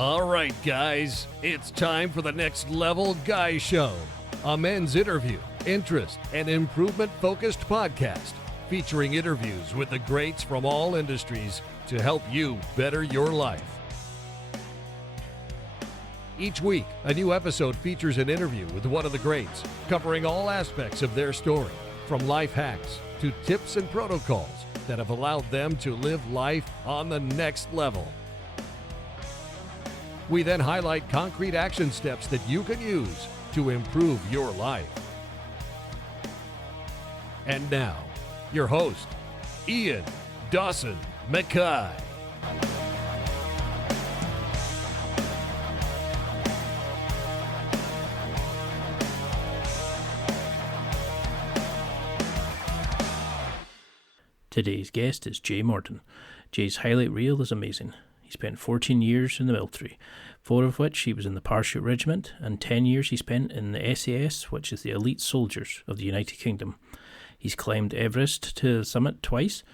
All right, guys, it's time for the Next Level Guy Show, a men's interview, interest, and improvement-focused podcast featuring interviews with the greats from all industries to help you better your life. Each week, a new episode features an interview with one of the greats, covering all aspects of their story, from life hacks to tips and protocols that have allowed them to live life on the next level. We then highlight concrete action steps that you can use to improve your life. And now, your host, Ian Dawson Mackay. Today's guest is Jay Morton. Jay's highlight reel is amazing. He spent 14 years in the military, 4 of which he was in the Parachute Regiment, and 10 years he spent in the SAS, which is the elite soldiers of the United Kingdom. He's climbed Everest to the summit twice.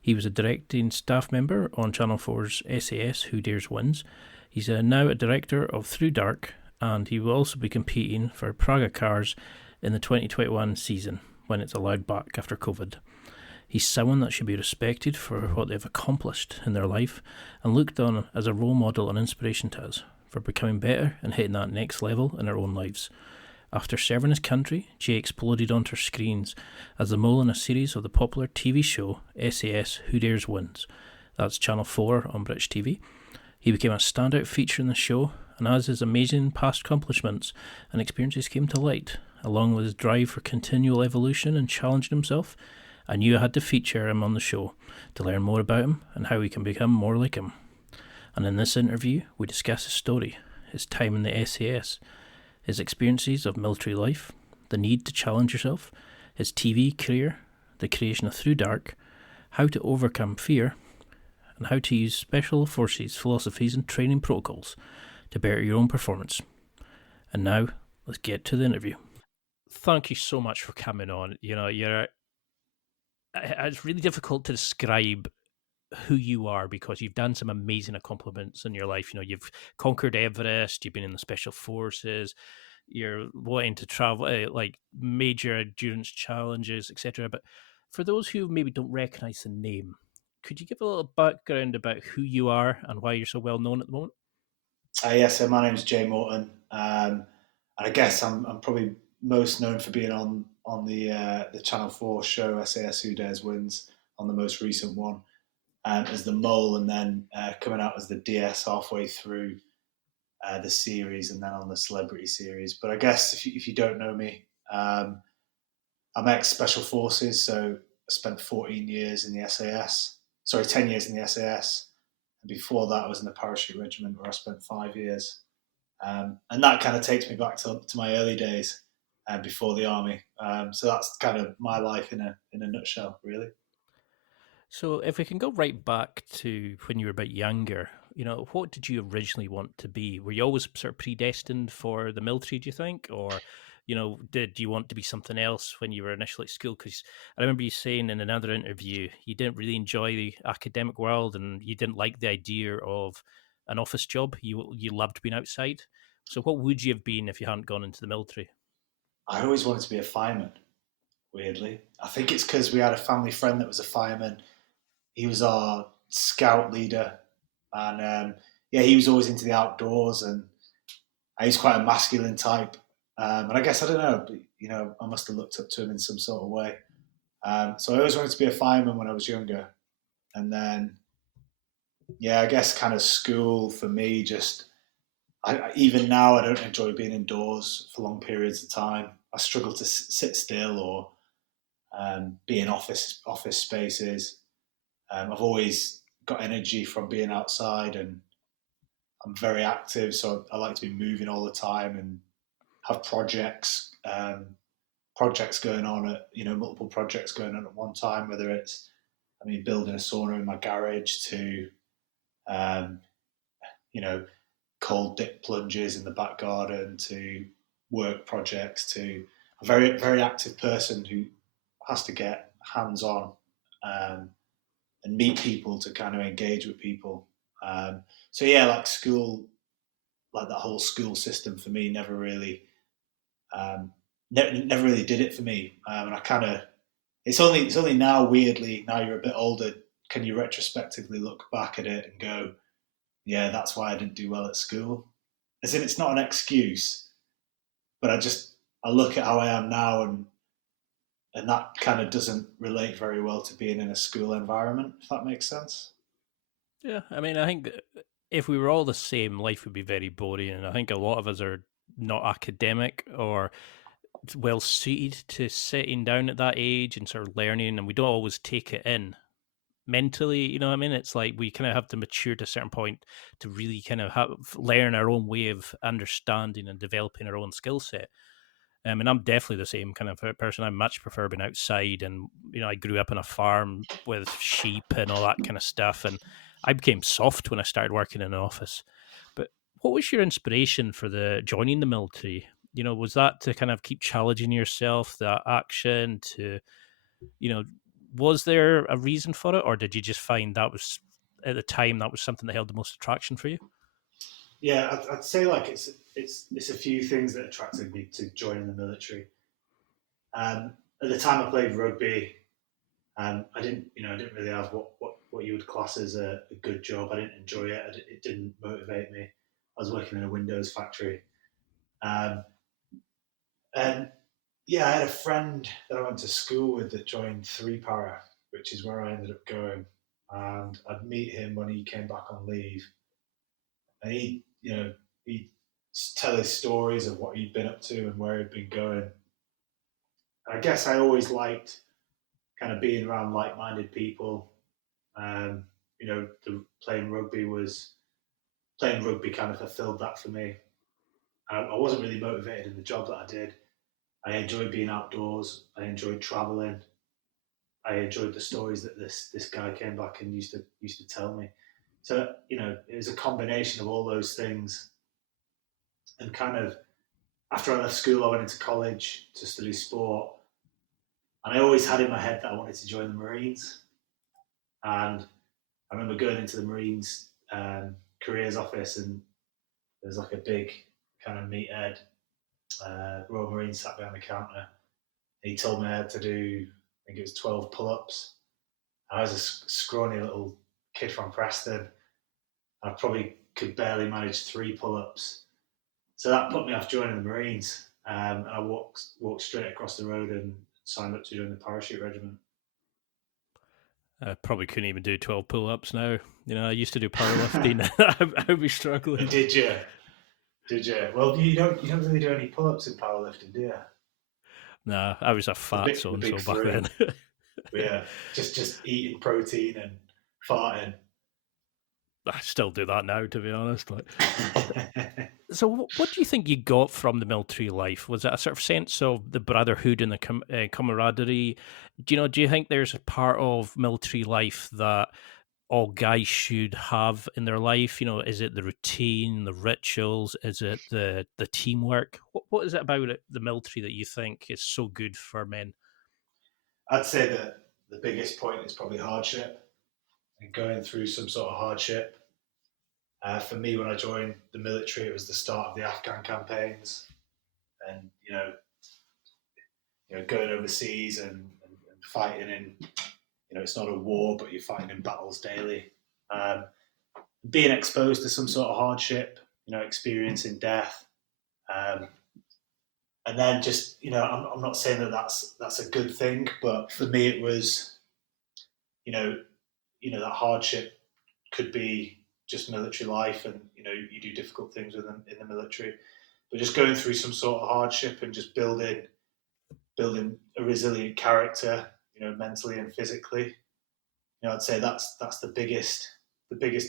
He was a directing staff member on Channel 4's SAS, Who Dares Wins. He's now a director of ThruDark, and he will also be competing for Praga Cars in the 2021 season, when it's allowed back after COVID. He's someone that should be respected for what they've accomplished in their life and looked on as a role model and inspiration to us for becoming better and hitting that next level in our own lives. After serving his country, Jay exploded onto screens as the mole in a series of the popular TV show SAS Who Dares Wins. That's Channel 4 on British TV. He became a standout feature in the show, and as his amazing past accomplishments and experiences came to light, along with his drive for continual evolution and challenging himself, I knew I had to feature him on the show to learn more about him and how we can become more like him. And in this interview, we discuss his story, his time in the SAS, his experiences of military life, the need to challenge yourself, his TV career, the creation of ThruDark, how to overcome fear, and how to use special forces, philosophies and training protocols to better your own performance. And now, let's get to the interview. Thank you so much for coming on. It's really difficult to describe who you are because you've done some amazing accomplishments in your life. You've conquered Everest, you've been in the special forces, you're wanting to travel, like major endurance challenges, etc. But for those who maybe don't recognize the name, could you give a little background about who you are and why you're so well known at the moment? Yes, so my name is Jay Morton, and I guess I'm probably most known for being on the Channel 4 show SAS Who Dares Wins, on the most recent one, as the mole, and then coming out as the DS halfway through the series, and then on the celebrity series. But I guess if you don't know me, I'm ex-Special Forces, so I spent 14 years in the SAS. Sorry, 10 years in the SAS. And before that, I was in the Parachute Regiment, where I spent 5 years. And that kind of takes me back to my early days before the army. So that's kind of my life in a nutshell, really. So if we can go right back to when you were a bit younger, what did you originally want to be? Were you always sort of predestined for the military, do you think? Or, did you want to be something else when you were initially at school? Because I remember you saying in another interview, you didn't really enjoy the academic world and you didn't like the idea of an office job. You loved being outside. So what would you have been if you hadn't gone into the military? I always wanted to be a fireman, weirdly. I think it's because we had a family friend that was a fireman. He was our scout leader, and he was always into the outdoors, and he's quite a masculine type. And I guess, I don't know, but, I must have looked up to him in some sort of way. So I always wanted to be a fireman when I was younger. And then, I guess kind of school for me, even now, I don't enjoy being indoors for long periods of time. I struggle to sit still or be in office spaces. I've always got energy from being outside, and I'm very active, so I like to be moving all the time and have projects going on multiple projects going on at one time, whether it's, building a sauna in my garage to, cold dip plunges in the back garden, to work projects, to a very, very active person who has to get hands-on and meet people to kind of engage with people. Like school like that whole school system for me never really never really did it for me. And I kind of it's only now, weirdly, now you're a bit older, can you retrospectively look back at it and go, yeah, that's why I didn't do well at school. As in, it's not an excuse, but I look at how I am now, and that kind of doesn't relate very well to being in a school environment, if that makes sense. Yeah, I mean, I think if we were all the same, life would be very boring, and I think a lot of us are not academic or well suited to sitting down at that age and sort of learning, and we don't always take it in mentally. You know what I mean? It's like we kind of have to mature to a certain point to really kind of learn our own way of understanding and developing our own skill set. And I'm definitely the same kind of person. I much prefer being outside, and I grew up on a farm with sheep and all that kind of stuff, and I became soft when I started working in an office. But what was your inspiration for the joining the military? Was that to kind of keep challenging yourself, that action to, you know, was there a reason for it, or did you just find that was at the time that was something that held the most attraction for you? Yeah, I'd say like it's a few things that attracted me to joining the military. At the time, I played rugby, and I didn't really have what you would class as a good job. I didn't enjoy it. It didn't motivate me. I was working in a Windows factory, um, and yeah, I had a friend that I went to school with that joined Three Para, which is where I ended up going. And I'd meet him when he came back on leave, and he'd tell his stories of what he'd been up to and where he'd been going. And I guess I always liked kind of being around like-minded people. Um, playing rugby kind of fulfilled that for me. I wasn't really motivated in the job that I did. I enjoyed being outdoors. I enjoyed traveling. I enjoyed the stories that this guy came back and used to tell me. So it was a combination of all those things. And kind of after I left school, I went into college to study sport, and I always had in my head that I wanted to join the Marines. And I remember going into the Marines careers office, and there's like a big kind of meathead Royal Marine sat behind the counter. He told me I had to do, I think it was 12 pull-ups. I was a scrawny little kid from Preston. I probably could barely manage 3 pull-ups. So that put me off joining the Marines. And I walked straight across the road and signed up to join the Parachute Regiment. I probably couldn't even do 12 pull-ups now. I used to do powerlifting. I would be struggling. Did you? Well, you don't really do any pull-ups in powerlifting, do you? Nah, I was a fat the big so back three. then. Yeah, just eating protein and farting. I still do that now, to be honest. So, what do you think you got from the military life? Was it a sort of sense of the brotherhood and the camaraderie? Do you think there's a part of military life that all guys should have in their life? Is it the routine, the rituals? Is it the teamwork? What is it about the military that you think is so good for men? I'd say that the biggest point is probably hardship and going through some sort of hardship. For me, when I joined the military, it was the start of the Afghan campaigns, and going overseas and fighting in, it's not a war, but you're fighting in battles daily. Being exposed to some sort of hardship, experiencing death, and then just, I'm not saying that that's a good thing, but for me, it was, that hardship could be just military life, and you do difficult things with them in the military, but just going through some sort of hardship and just building a resilient character, mentally and physically. I'd say that's the biggest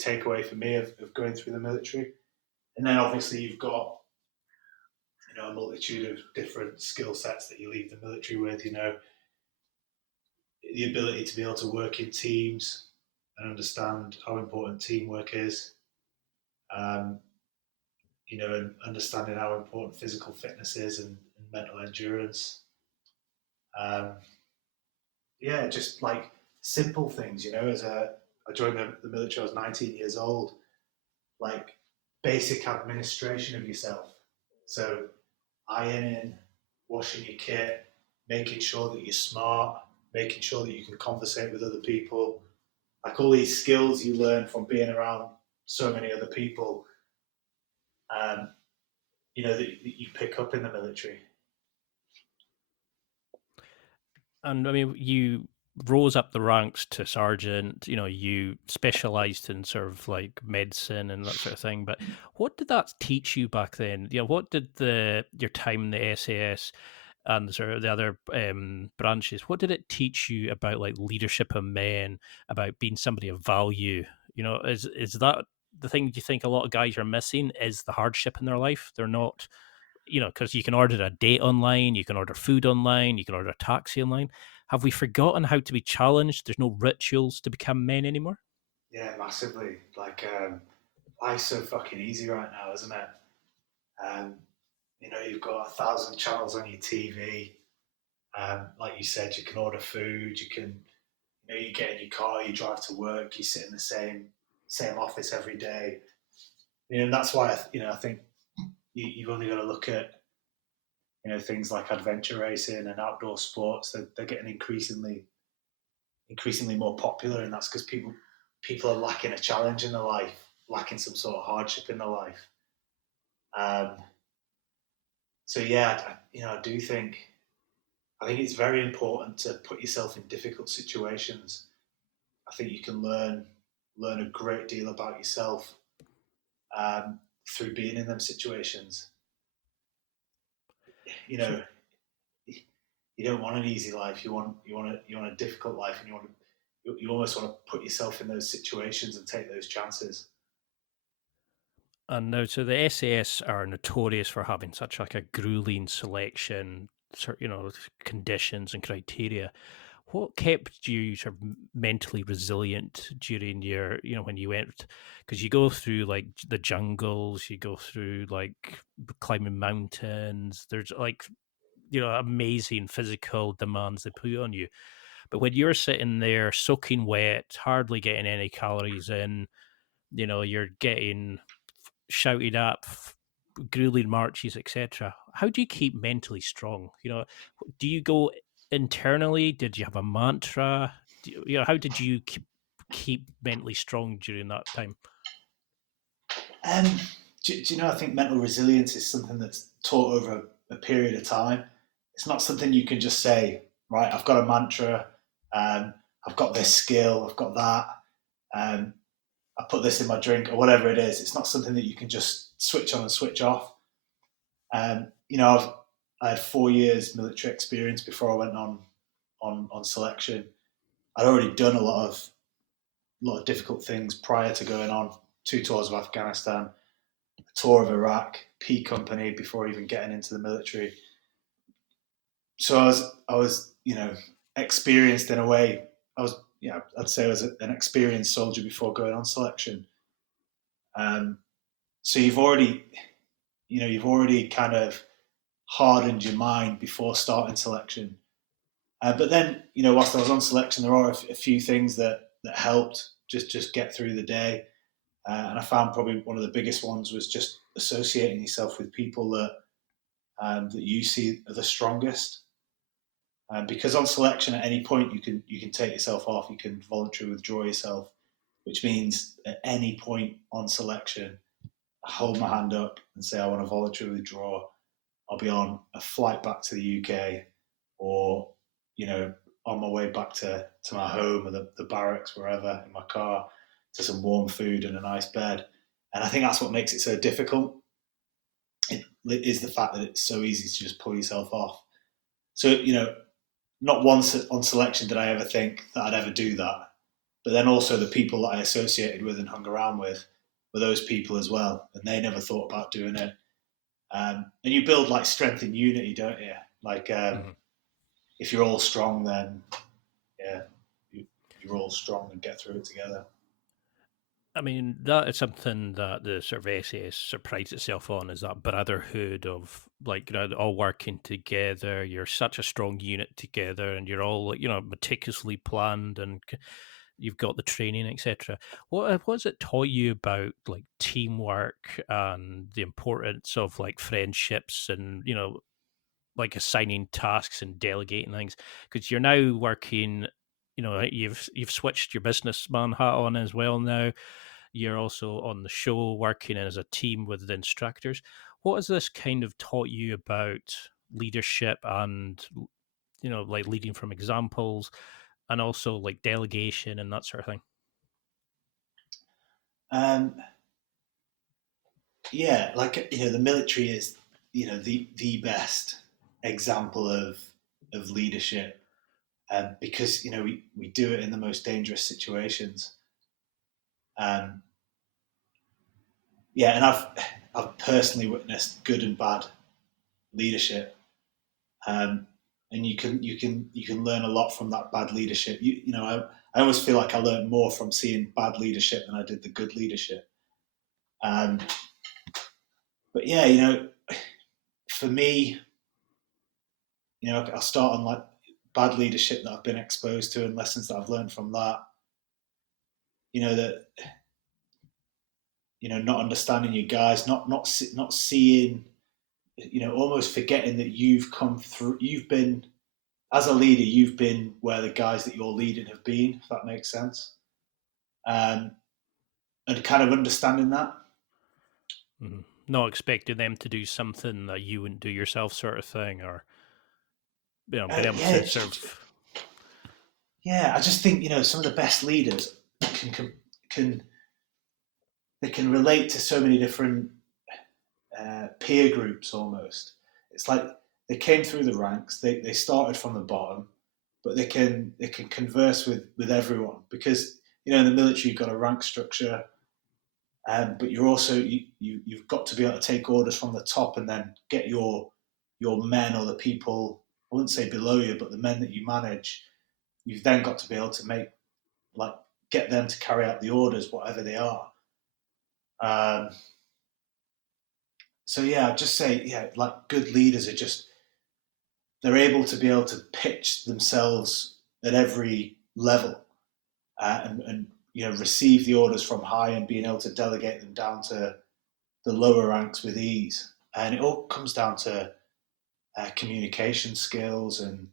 takeaway for me of going through the military. And then obviously you've got a multitude of different skill sets that you leave the military with. The ability to be able to work in teams and understand how important teamwork is. And understanding how important physical fitness is and mental endurance. Just like simple things. I joined the military. I was 19 years old. Like basic administration of yourself. So ironing, washing your kit, making sure that you're smart, making sure that you can conversate with other people, like all these skills you learn from being around so many other people, that you pick up in the military. And I mean, you rose up the ranks to sergeant, you specialized in sort of like medicine and that sort of thing. But what did that teach you back then? What did your time in the SAS and sort of the other branches, what did it teach you about like leadership of men, about being somebody of value? Is that the thing you think a lot of guys are missing, is the hardship in their life? They're not, because you can order a date online, you can order food online, you can order a taxi online. Have we forgotten how to be challenged? There's no rituals to become men anymore? Yeah, massively. Like, life's so fucking easy right now, isn't it? You've got 1,000 channels on your TV. Like you said, you can order food. You can, you get in your car, you drive to work, you sit in the same office every day. And that's why I think you've only got to look at things like adventure racing and outdoor sports. They're getting increasingly more popular, and that's because people are lacking a challenge in their life, lacking some sort of hardship in their life. So yeah, I do think it's very important to put yourself in difficult situations. I think you can learn a great deal about yourself through being in them situations. You don't want an easy life. You want a difficult life, and you almost want to put yourself in those situations and take those chances. And now, so the SAS are notorious for having such like a grueling selection, conditions and criteria. What kept you sort of mentally resilient during your, when you went, because you go through like the jungles, you go through like climbing mountains, there's like, amazing physical demands they put on you. But when you're sitting there soaking wet, hardly getting any calories in, you're getting shouted at, grueling marches, etc. How do you keep mentally strong? Do you go internally? Did you have a mantra? How did you keep mentally strong during that time? Do you know? I think mental resilience is something that's taught over a period of time. It's not something you can just say, right? I've got a mantra. I've got this skill. I've got that. I put this in my drink, or whatever it is. It's not something that you can just switch on and switch off. I had 4 years military experience before I went on selection. I'd already done a lot of difficult things prior to going on 2 tours of Afghanistan, a tour of Iraq, P Company before even getting into the military. So I was experienced in a way. I'd say I was an experienced soldier before going on selection. So you've already kind of hardened your mind before starting selection. But then, whilst I was on selection, there are a few things that helped just get through the day. And I found probably one of the biggest ones was just associating yourself with people that you see are the strongest. Because on selection, at any point you can take yourself off, you can voluntarily withdraw yourself, which means at any point on selection, I hold my hand up and say I want to voluntarily withdraw. I'll be on a flight back to the UK, or on my way back to my home or the barracks, wherever, in my car, to some warm food and a nice bed. And I think that's what makes it so difficult. It is the fact that it's so easy to just pull yourself off. So, not once on selection did I ever think that I'd ever do that. But then also the people that I associated with and hung around with were those people as well. And they never thought about doing it. And you build like strength in unity, don't you? Like, if you're all strong, then yeah, you're all strong and get through it together. I mean, that is something that the sort of SAS surprised itself on, is that brotherhood of like, all working together. You're such a strong unit together, and you're all, meticulously planned, and you've got the training, etc. What's it taught you about like teamwork and the importance of like friendships and like assigning tasks and delegating things? Because you're now working, you've switched your businessman hat on as well now. You're also on the show working as a team with the instructors. What has this kind of taught you about leadership and like leading from examples and also like delegation and that sort of thing? Yeah, like the military is the best example of leadership, because we do it in the most dangerous situations. Um, yeah, and I've personally witnessed good and bad leadership, and you can learn a lot from that bad leadership. I always feel like I learned more from seeing bad leadership than I did the good leadership. Um, but yeah, for me, I'll start on like bad leadership that I've been exposed to and lessons that I've learned from that. That not understanding your guys, not seeing, almost forgetting that you've come through. You've been, as a leader, you've been where the guys that you're leading have been. If that makes sense, and kind of understanding that. Mm-hmm. Not expecting them to do something that you wouldn't do yourself, sort of thing, or being able Yeah, to sort of. yeah. I just think some of the best leaders can they can relate to so many different peer groups almost. It's like they came through the ranks. They started from the bottom, but they can converse with everyone because in the military you've got a rank structure, but you're also you've got to be able to take orders from the top and then get your men or the people, I wouldn't say below you, but the men that you manage. You've then got to be able to get them to carry out the orders, whatever they are. Um, so yeah, I'd just say like good leaders are just they're able to be able to pitch themselves at every level, and receive the orders from high and being able to delegate them down to the lower ranks with ease. And it all comes down to communication skills and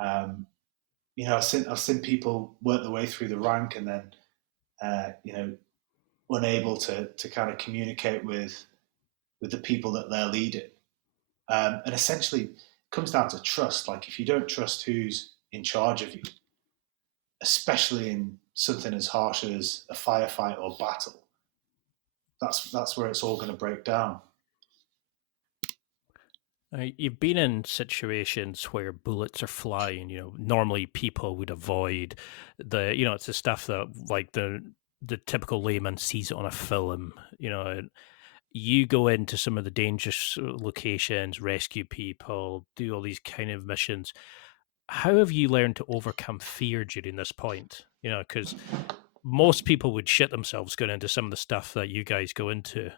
I've seen people work their way through the rank and then unable to kind of communicate with the people that they're leading. And essentially, it comes down to trust. Like if you don't trust who's in charge of you, especially in something as harsh as a firefight or battle, that's where it's all going to break down. You've been in situations where bullets are flying. Normally people would avoid the. It's the stuff that like the typical layman sees it on a film. You go into some of the dangerous locations, rescue people, do all these kind of missions. How have you learned to overcome fear during this point? Because most people would shit themselves going into some of the stuff that you guys go into.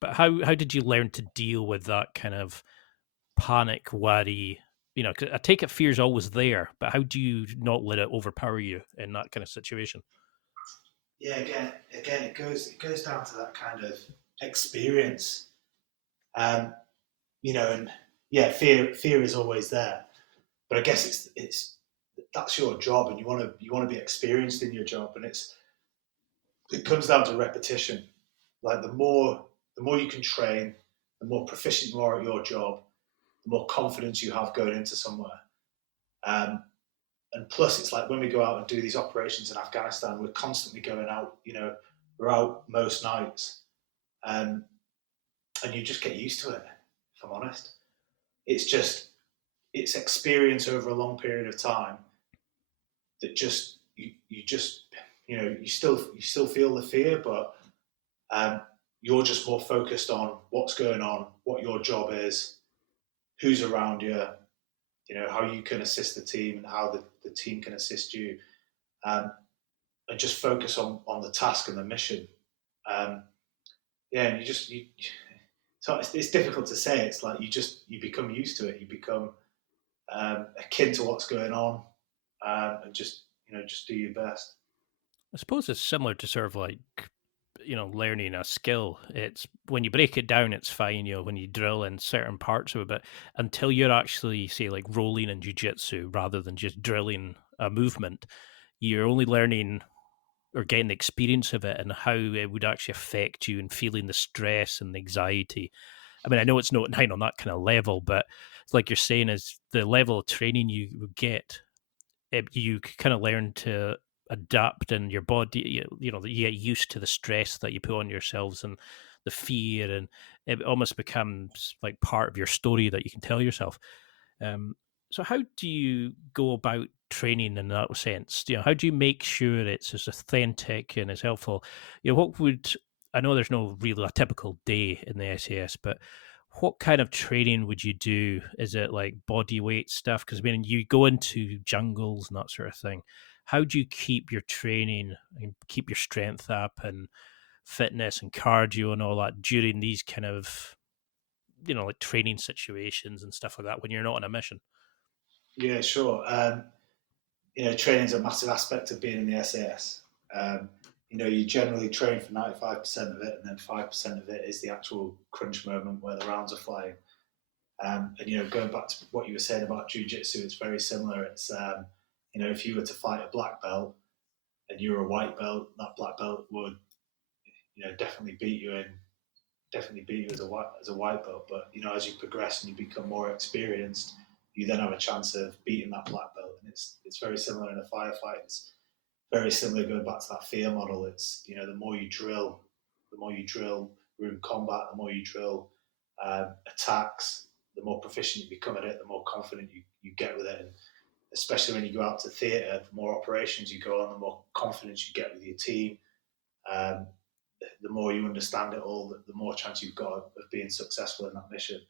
But how did you learn to deal with that kind of panic, worry? 'Cause I take it fear's always there, but how do you not let it overpower you in that kind of situation? Yeah, again, it goes down to that kind of experience, um, and yeah, fear is always there, but I guess it's that's your job, and you want to be experienced in your job, and it comes down to repetition. Like the more you can train, the more proficient you are at your job, the more confidence you have going into somewhere. Um, and plus, it's like when we go out and do these operations in Afghanistan, we're constantly going out. We're out most nights, um, and you just get used to it. If I'm honest, it's experience over a long period of time that just you just you still feel the fear, but you're just more focused on what's going on, what your job is, who's around you, how you can assist the team and how the team can assist you, um, and just focus on the task and the mission. Um, yeah, and so it's difficult to say. It's like you become used to it. You become akin to what's going on, and just just do your best. I suppose it's similar to sort of like, learning a skill. It's when you break it down, it's fine, when you drill in certain parts of it, but until you're actually, say, like rolling in jiu-jitsu rather than just drilling a movement, you're only learning or getting the experience of it and how it would actually affect you and feeling the stress and the anxiety. I mean, I know it's not nine on that kind of level, but it's like you're saying, is the level of training you would get, you kind of learn to adapt, and your body, you get used to the stress that you put on yourselves and the fear, and it almost becomes like part of your story that you can tell yourself. So how do you go about training in that sense? How do you make sure it's as authentic and as helpful? What would, I know there's no really a typical day in the SAS, but what kind of training would you do? Is it like body weight stuff? Because I mean, you go into jungles and that sort of thing. How do you keep your training and keep your strength up and fitness and cardio and all that during these kind of, like training situations and stuff like that when you're not on a mission? Yeah, sure. Training's a massive aspect of being in the SAS. You generally train for 95% of it, and then 5% of it is the actual crunch moment where the rounds are flying. Going back to what you were saying about jiu-jitsu, it's very similar. It's if you were to fight a black belt and you're a white belt, that black belt would definitely beat you as a white belt. But as you progress and you become more experienced, you then have a chance of beating that black belt. And it's very similar in a firefight. It's very similar going back to that fear model. It's the more you drill room combat, the more you drill attacks, the more proficient you become at it, the more confident you get with it. And especially when you go out to theatre, the more operations you go on, the more confidence you get with your team. The more you understand it all, the more chance you've got of being successful in that mission.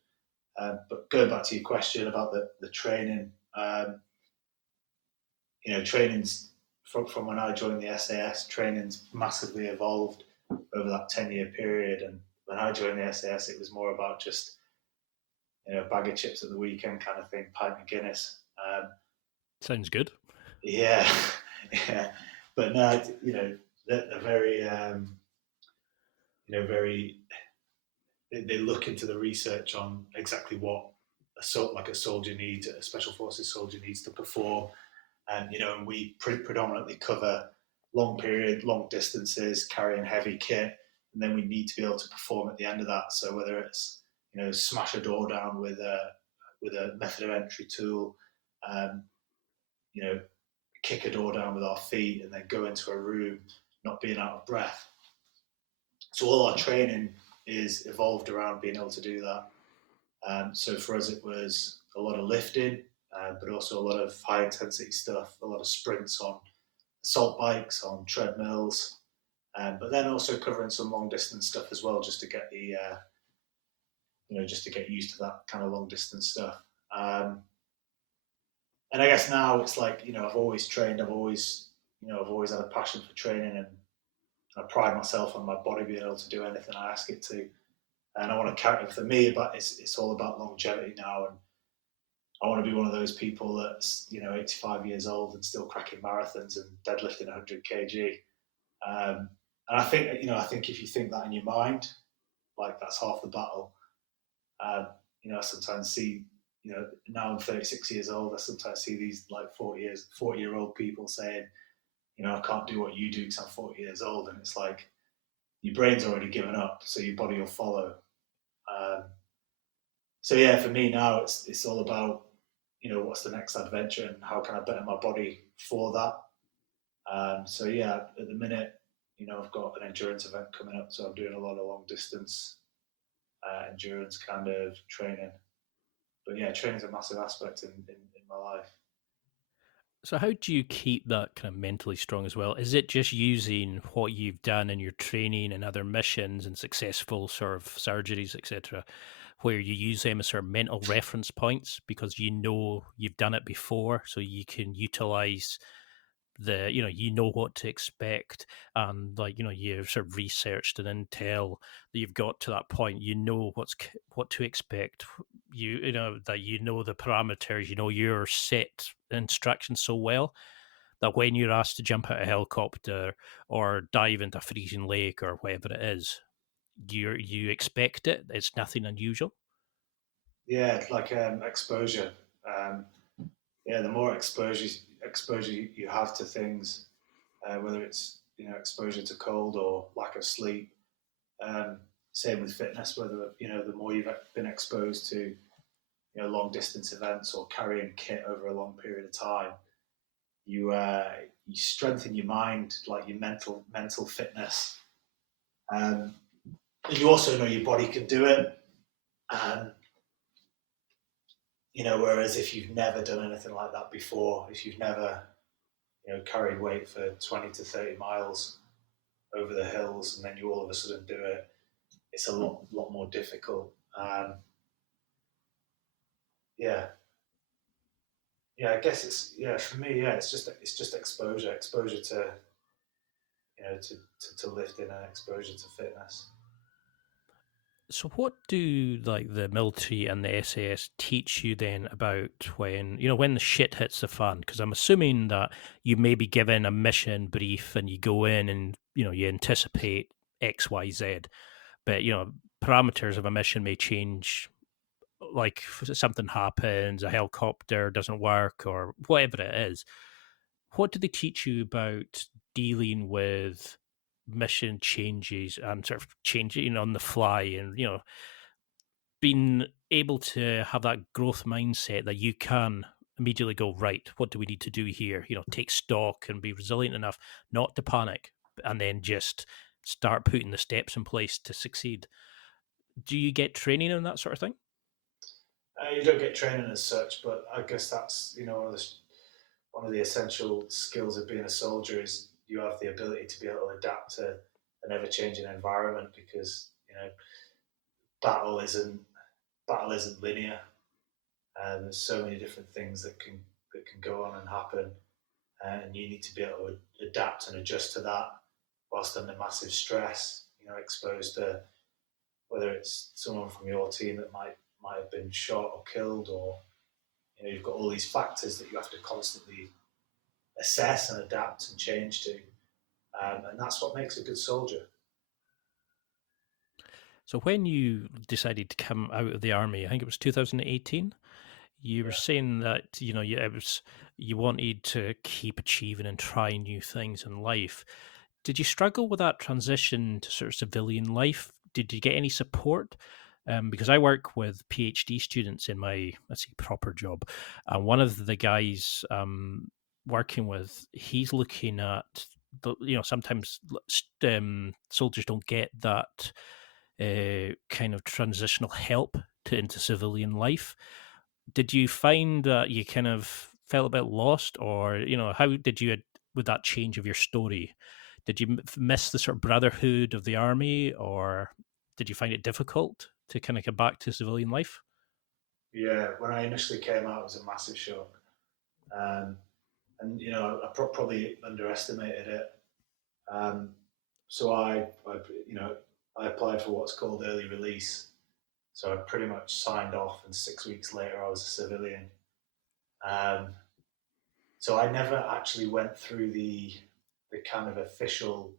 But going back to your question about the training, training's from when I joined the SAS, training's massively evolved over that 10-year period. And when I joined the SAS, it was more about just bag of chips at the weekend kind of thing, pint of Guinness. Sounds good. Yeah, yeah. But no, they're very, very. They look into the research on exactly what a soldier needs, a special forces soldier needs to perform, and we predominantly cover long distances, carrying heavy kit, and then we need to be able to perform at the end of that. So whether it's smash a door down with a method of entry tool, kick a door down with our feet, and then go into a room not being out of breath. So all our training is evolved around being able to do that. So for us, it was a lot of lifting, but also a lot of high intensity stuff, a lot of sprints on assault bikes, on treadmills, but then also covering some long distance stuff as well, just to get just to get used to that kind of long distance stuff. And I guess now it's like, I've always trained, I've always had a passion for training, and I pride myself on my body being able to do anything I ask it to. And I want to carry it for me, but it's all about longevity now. And I want to be one of those people that's, 85 years old and still cracking marathons and deadlifting 100 kg. And I think if you think that in your mind, like that's half the battle. I sometimes see, now I'm 36 years old, I sometimes see these like 40-year-old people saying, I can't do what you do because I'm 40 years old. And it's like, your brain's already given up, so your body will follow. So yeah, for me now, it's all about, what's the next adventure and how can I better my body for that. So yeah, at the minute, I've got an endurance event coming up, so I'm doing a lot of long distance endurance kind of training. But yeah, training's a massive aspect in my life. So how do you keep that kind of mentally strong as well? Is it just using what you've done in your training and other missions and successful sort of surgeries, etc., where you use them as sort of mental reference points because you've done it before, so you can utilize what to expect, and you've sort of researched and intel that you've got to that point, what to expect, that the parameters, your set instructions so well. that when you're asked to jump out of a helicopter or dive into a freezing lake or whatever it is, you expect it. It's nothing unusual. Yeah, like exposure. Yeah, the more exposure you have to things, whether it's exposure to cold or lack of sleep. Um, Same with fitness. Whether the more you've been exposed to long distance events or carrying kit over a long period of time, you strengthen your mind, like your mental fitness. And you also know your body can do it. And whereas if you've never done anything like that before, if you've never carried weight for 20 to 30 miles over the hills, and then you all of a sudden do it, it's a lot more difficult. Yeah, I guess it's for me. Yeah, it's just exposure to to lifting and exposure to fitness. So, what do like the military and the SAS teach you then about when the shit hits the fan? Because I'm assuming that you may be given a mission brief and you go in and you anticipate X, Y, Z, but parameters of a mission may change. Like if something happens, a helicopter doesn't work, or whatever it is. What do they teach you about dealing with mission changes and sort of changing on the fly, and being able to have that growth mindset that you can immediately go, right, what do we need to do here? Take stock and be resilient enough not to panic, and then just start putting the steps in place to succeed. Do you get training on that sort of thing? You don't get training as such, but I guess that's one of the essential skills of being a soldier is you have the ability to be able to adapt to an ever-changing environment, because battle isn't linear, and there's so many different things that can go on and happen, and you need to be able to adapt and adjust to that whilst under massive stress. Exposed to whether it's someone from your team that might have been shot or killed, or you've got all these factors that you have to constantly assess and adapt and change to, and that's what makes a good soldier. So when you decided to come out of the army, I think it was 2018, you were saying that you wanted to keep achieving and trying new things in life. Did you struggle with that transition to sort of civilian life? Did you get any support? Because I work with PhD students in my, let's say, proper job, and one of the guys working with, he's looking at sometimes soldiers don't get that kind of transitional help into civilian life. Did you find that you kind of felt a bit lost, or how did you, with that change of your story, did you miss the sort of brotherhood of the army, or did you find it difficult to kind of get back to civilian life? Yeah, when I initially came out, it was a massive shock, and I probably underestimated it. So I applied for what's called early release. So I pretty much signed off, and 6 weeks later, I was a civilian. Um, so I never actually went through the kind of official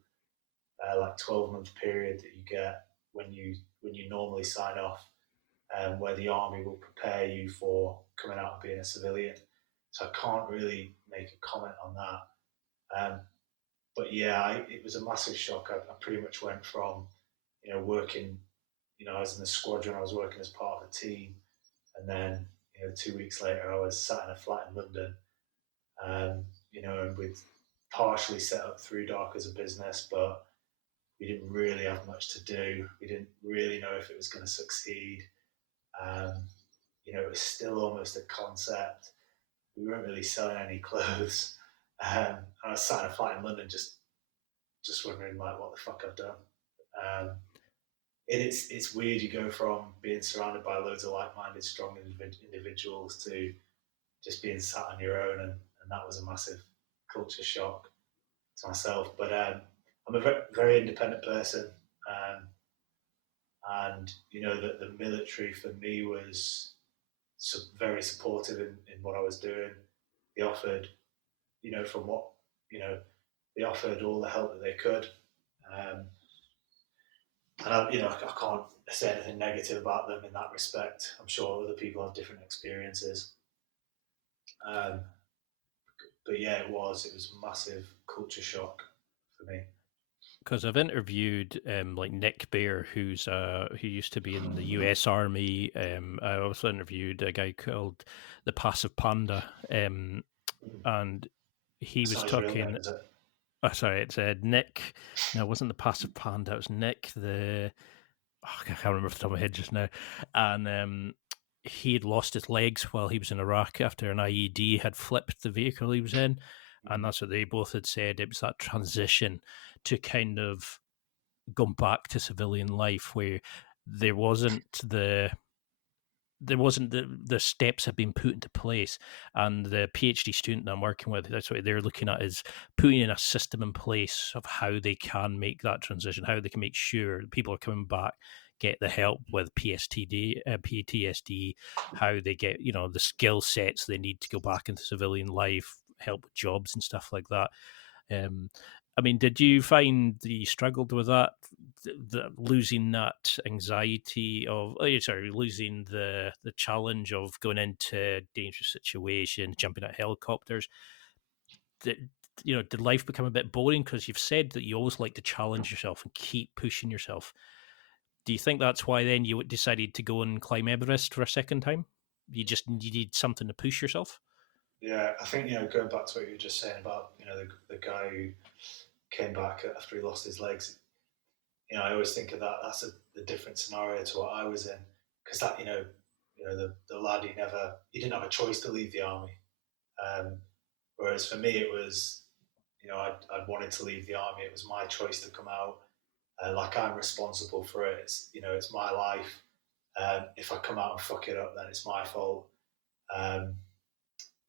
like 12-month period that you get when you normally sign off, where the army will prepare you for coming out and being a civilian. So I can't really make a comment on that. But yeah, it was a massive shock. I pretty much went from working, I was in the squadron, I was working as part of a team, and then 2 weeks later I was sat in a flat in London, and we'd partially set up ThruDark as a business, but we didn't really have much to do. We didn't really know if it was going to succeed. Um, it was still almost a concept. We weren't really selling any clothes. And I was sat in a flat in London, just wondering like what the fuck I've done. Um, it's weird. You go from being surrounded by loads of like-minded, strong individuals to just being sat on your own, and that was a massive culture shock to myself. But I'm a very, very independent person, and that the military for me was very supportive in what I was doing. They offered from what, they offered all the help that they could. And I can't say anything negative about them in that respect. I'm sure other people have different experiences. But yeah, it was a massive culture shock for me. Because I've interviewed like Nick Bear, who used to be in the U.S. Army. I also interviewed a guy called the Passive Panda, and he was talking. Name, is it? Oh, sorry, it said Nick. No, it wasn't the Passive Panda. It was Nick the. I can't remember off the top of my head just now, and he had lost his legs while he was in Iraq after an IED had flipped the vehicle he was in. And that's what they both had said. It was that transition to kind of going back to civilian life where there wasn't the steps had been put into place. And the PhD student that I'm working with, that's what they're looking at, is putting in a system in place of how they can make that transition, how they can make sure people are coming back, get the help with PTSD, how they get, the skill sets they need to go back into civilian life, help with jobs and stuff like that. I mean, did you find that you struggled with that, losing that anxiety of, losing the challenge of going into dangerous situations, jumping out helicopters? Did life become a bit boring? Because you've said that you always like to challenge yourself and keep pushing yourself. Do you think that's why then you decided to go and climb Everest for a second time? You need something to push yourself? Yeah, I think, going back to what you were just saying about, the guy who came back after he lost his legs, I always think of that. That's a different scenario to what I was in, because that, the lad, he didn't have a choice to leave the army. Whereas for me, it was, I'd wanted to leave the army. It was my choice to come out. Like, I'm responsible for it. It's my life. If I come out and fuck it up, then it's my fault.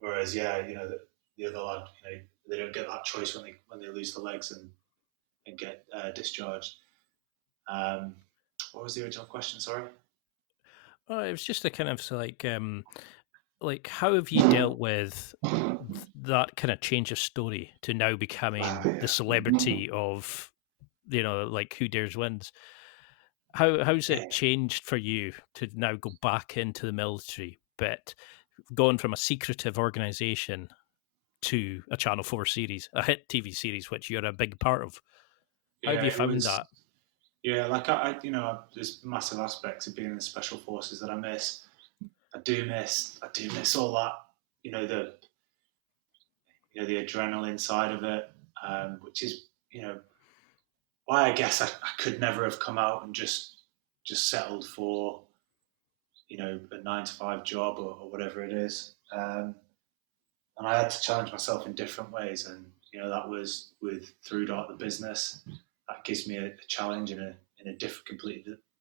Whereas, the other lad, they don't get that choice when they lose the legs and get discharged. What was the original question? Sorry. Oh, it was just a kind of like how have you dealt with that kind of change of story to now becoming the celebrity of, like Who Dares Wins? How's it changed for you to now go back into the military, but going from a secretive organization to a Channel 4 series, a hit TV series, which you're a big part of? How have you found that? Yeah, like there's massive aspects of being in the special forces that I miss. I do miss all that, the adrenaline side of it, which is, why I guess I could never have come out and just settled for, a 9-to-5 job or whatever it is. And I had to challenge myself in different ways, and that was with ThruDark, the business. That gives me a challenge in a different,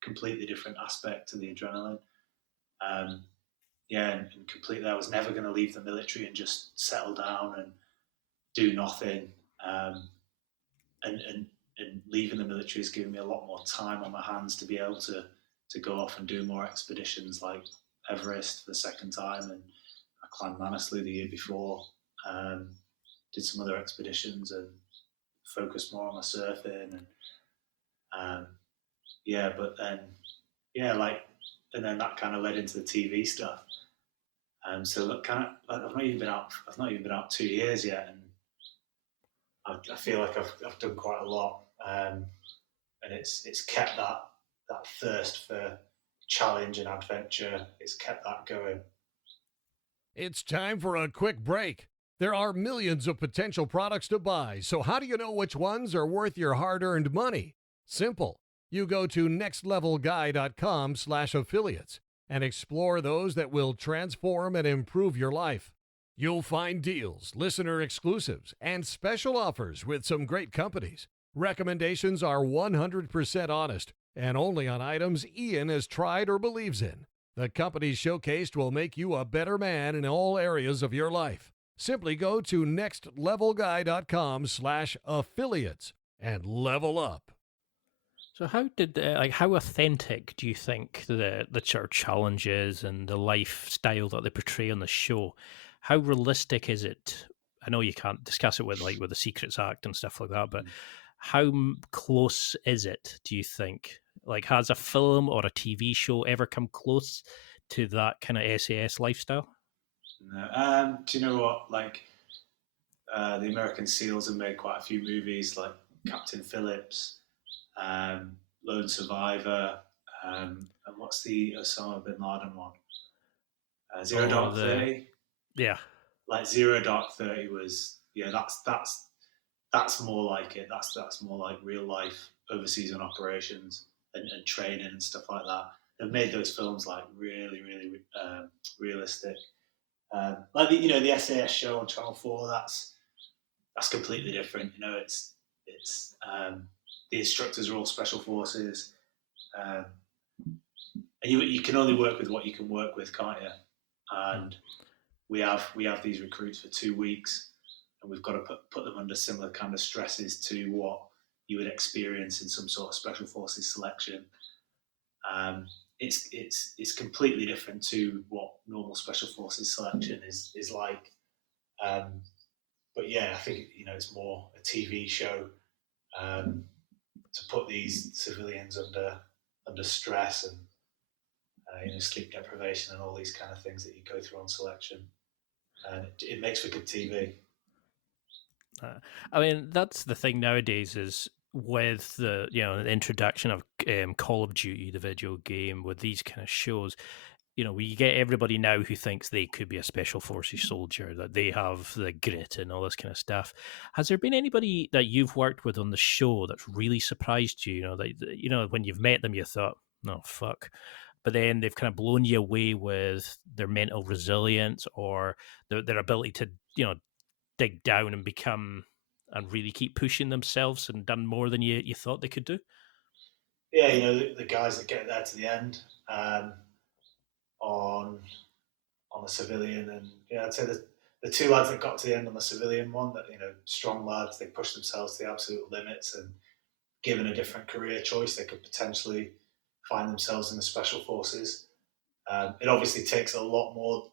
completely different aspect to the adrenaline. And completely, I was never going to leave the military and just settle down and do nothing. And leaving the military has given me a lot more time on my hands to be able to go off and do more expeditions, like Everest for the second time, and I climbed Manaslu the year before. Did some other expeditions and focused more on my surfing, and and then that kind of led into the TV stuff. So look, I've not even been out 2 years yet, and I feel like I've done quite a lot, and it's kept that thirst for challenge and adventure. It's kept that going. It's time for a quick break. There are millions of potential products to buy, so how do you know which ones are worth your hard-earned money? Simple. You go to nextlevelguy.com/affiliates and explore those that will transform and improve your life. You'll find deals, listener exclusives, and special offers with some great companies. Recommendations are 100% honest and only on items Ian has tried or believes in. The companies showcased will make you a better man in all areas of your life. Simply go to nextlevelguy.com/affiliates and level up. So how authentic do you think the sort of challenges and the lifestyle that they portray on the show? How realistic is it? I know you can't discuss it with the Secrets Act and stuff like that, but how close is it, do you think? Like, has a film or a TV show ever come close to that kind of SAS lifestyle? No. Do you know what? Like, the American SEALs have made quite a few movies, like Captain Phillips, Lone Survivor, and what's the Osama bin Laden one? Zero Dark 30. Yeah. Like Zero Dark 30 was, that's more like it. That's more like real life overseas on operations and training and stuff like that. They've made those films like really, really realistic. Like the SAS show on Channel 4. That's completely different. It's the instructors are all special forces, and you can only work with what you can work with, can't you? And we have these recruits for 2 weeks, and we've got to put them under similar kind of stresses to what you would experience in some sort of special forces selection. It's completely different to what normal special forces selection is like. But yeah, I think it's more a TV show to put these civilians under stress and sleep deprivation and all these kind of things that you go through on selection, and it makes for good TV. I mean, that's the thing nowadays is with the introduction of Call of Duty, the video game, with these kind of shows, we get everybody now who thinks they could be a special forces soldier, that they have the grit and all this kind of stuff. Has there been anybody that you've worked with on the show that's really surprised you? That when you've met them, you thought, "No, fuck," but then they've kind of blown you away with their mental resilience or their ability to dig down and become and really keep pushing themselves and done more than you thought they could do? Yeah, the guys that get there to the end on the civilian, and I'd say the 2 lads that got to the end on the civilian one, that strong lads, they pushed themselves to the absolute limits, and given a different career choice, they could potentially find themselves in the special forces. It obviously takes a lot more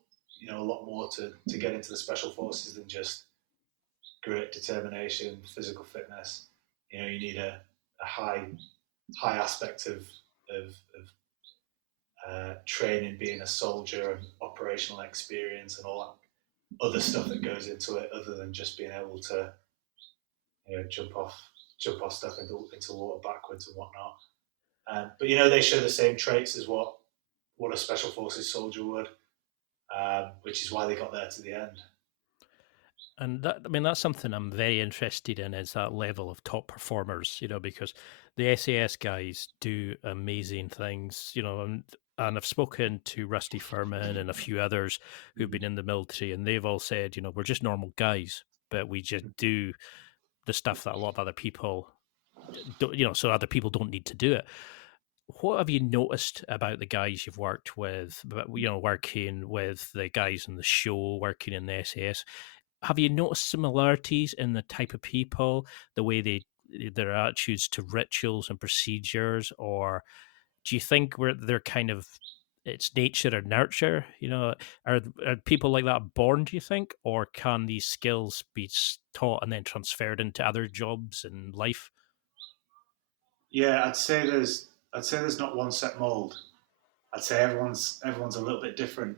to get into the special forces than just grit, determination, physical fitness. You need a high aspect of training, being a soldier, and operational experience, and all that other stuff that goes into it, other than just being able to jump off stuff into water backwards and whatnot. But they show the same traits as what a special forces soldier would, which is why they got there to the end. And that's something I'm very interested in, is that level of top performers, because the SAS guys do amazing things, and I've spoken to Rusty Furman and a few others who've been in the military, and they've all said, we're just normal guys, but we just do the stuff that a lot of other people don't, so other people don't need to do it. What have you noticed about the guys you've worked with, working with the guys in the show, working in the SAS? Have you noticed similarities in the type of people, the way their attitudes to rituals and procedures, or do you think they're kind of, it's nature or nurture? Are people like that born, do you think, or can these skills be taught and then transferred into other jobs and life? Yeah, I'd say there's not one set mold. I'd say everyone's a little bit different.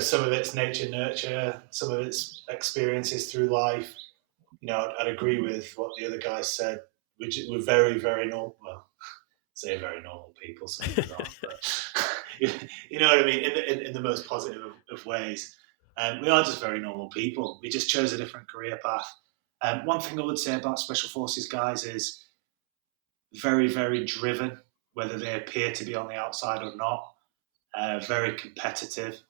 Some of it's nature, nurture, some of it's experiences through life. I'd agree with what the other guys said. We're very, very normal. Well, say very normal people, some of us aren't, but you know what I mean, in the most positive of ways. We are just very normal people. We just chose a different career path. One thing I would say about special forces guys is very, very driven, whether they appear to be on the outside or not. Very competitive.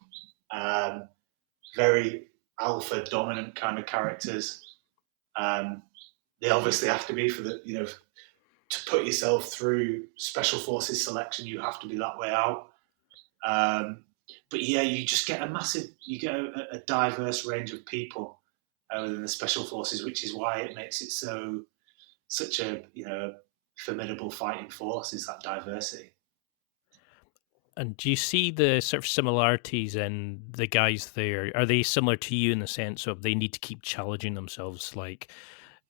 Very alpha dominant kind of characters. They obviously have to be for the to put yourself through special forces selection. You have to be that way out. But yeah, you just get a diverse range of people within the special forces, which is why it makes it such a formidable fighting force, is that diversity. And do you see the sort of similarities in the guys there? Are they similar to you in the sense of they need to keep challenging themselves? Like,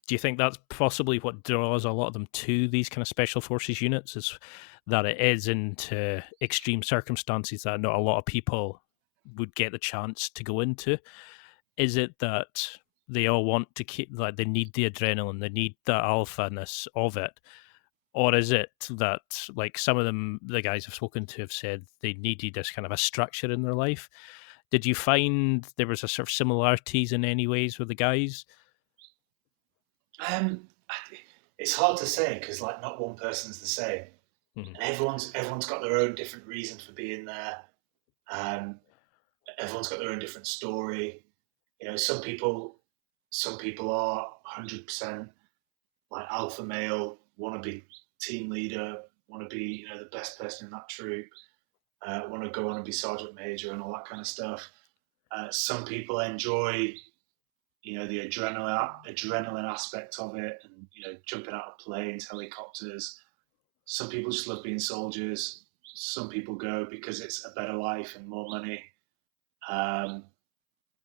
do you think that's possibly what draws a lot of them to these kind of special forces units? Is that it is into extreme circumstances that not a lot of people would get the chance to go into? Is it that they all want to keep, like, they need the adrenaline, they need the alpha-ness of it? Or is it that, like, some of them, the guys I've spoken to have said they needed this kind of a structure in their life? Did you find there was a sort of similarities in any ways with the guys? Um, it's hard to say because like not one person's the same, Mhm. and everyone's got their own different reason for being there. Um, everyone's got their own different story. You know, some people are 100% like alpha male, want to be team leader, want to be the best person in that troop, want to go on and be sergeant major and all that kind of stuff. Some people enjoy the adrenaline aspect of it, and jumping out of planes, helicopters. Some people just love being soldiers. Some people go because it's a better life and more money. Um,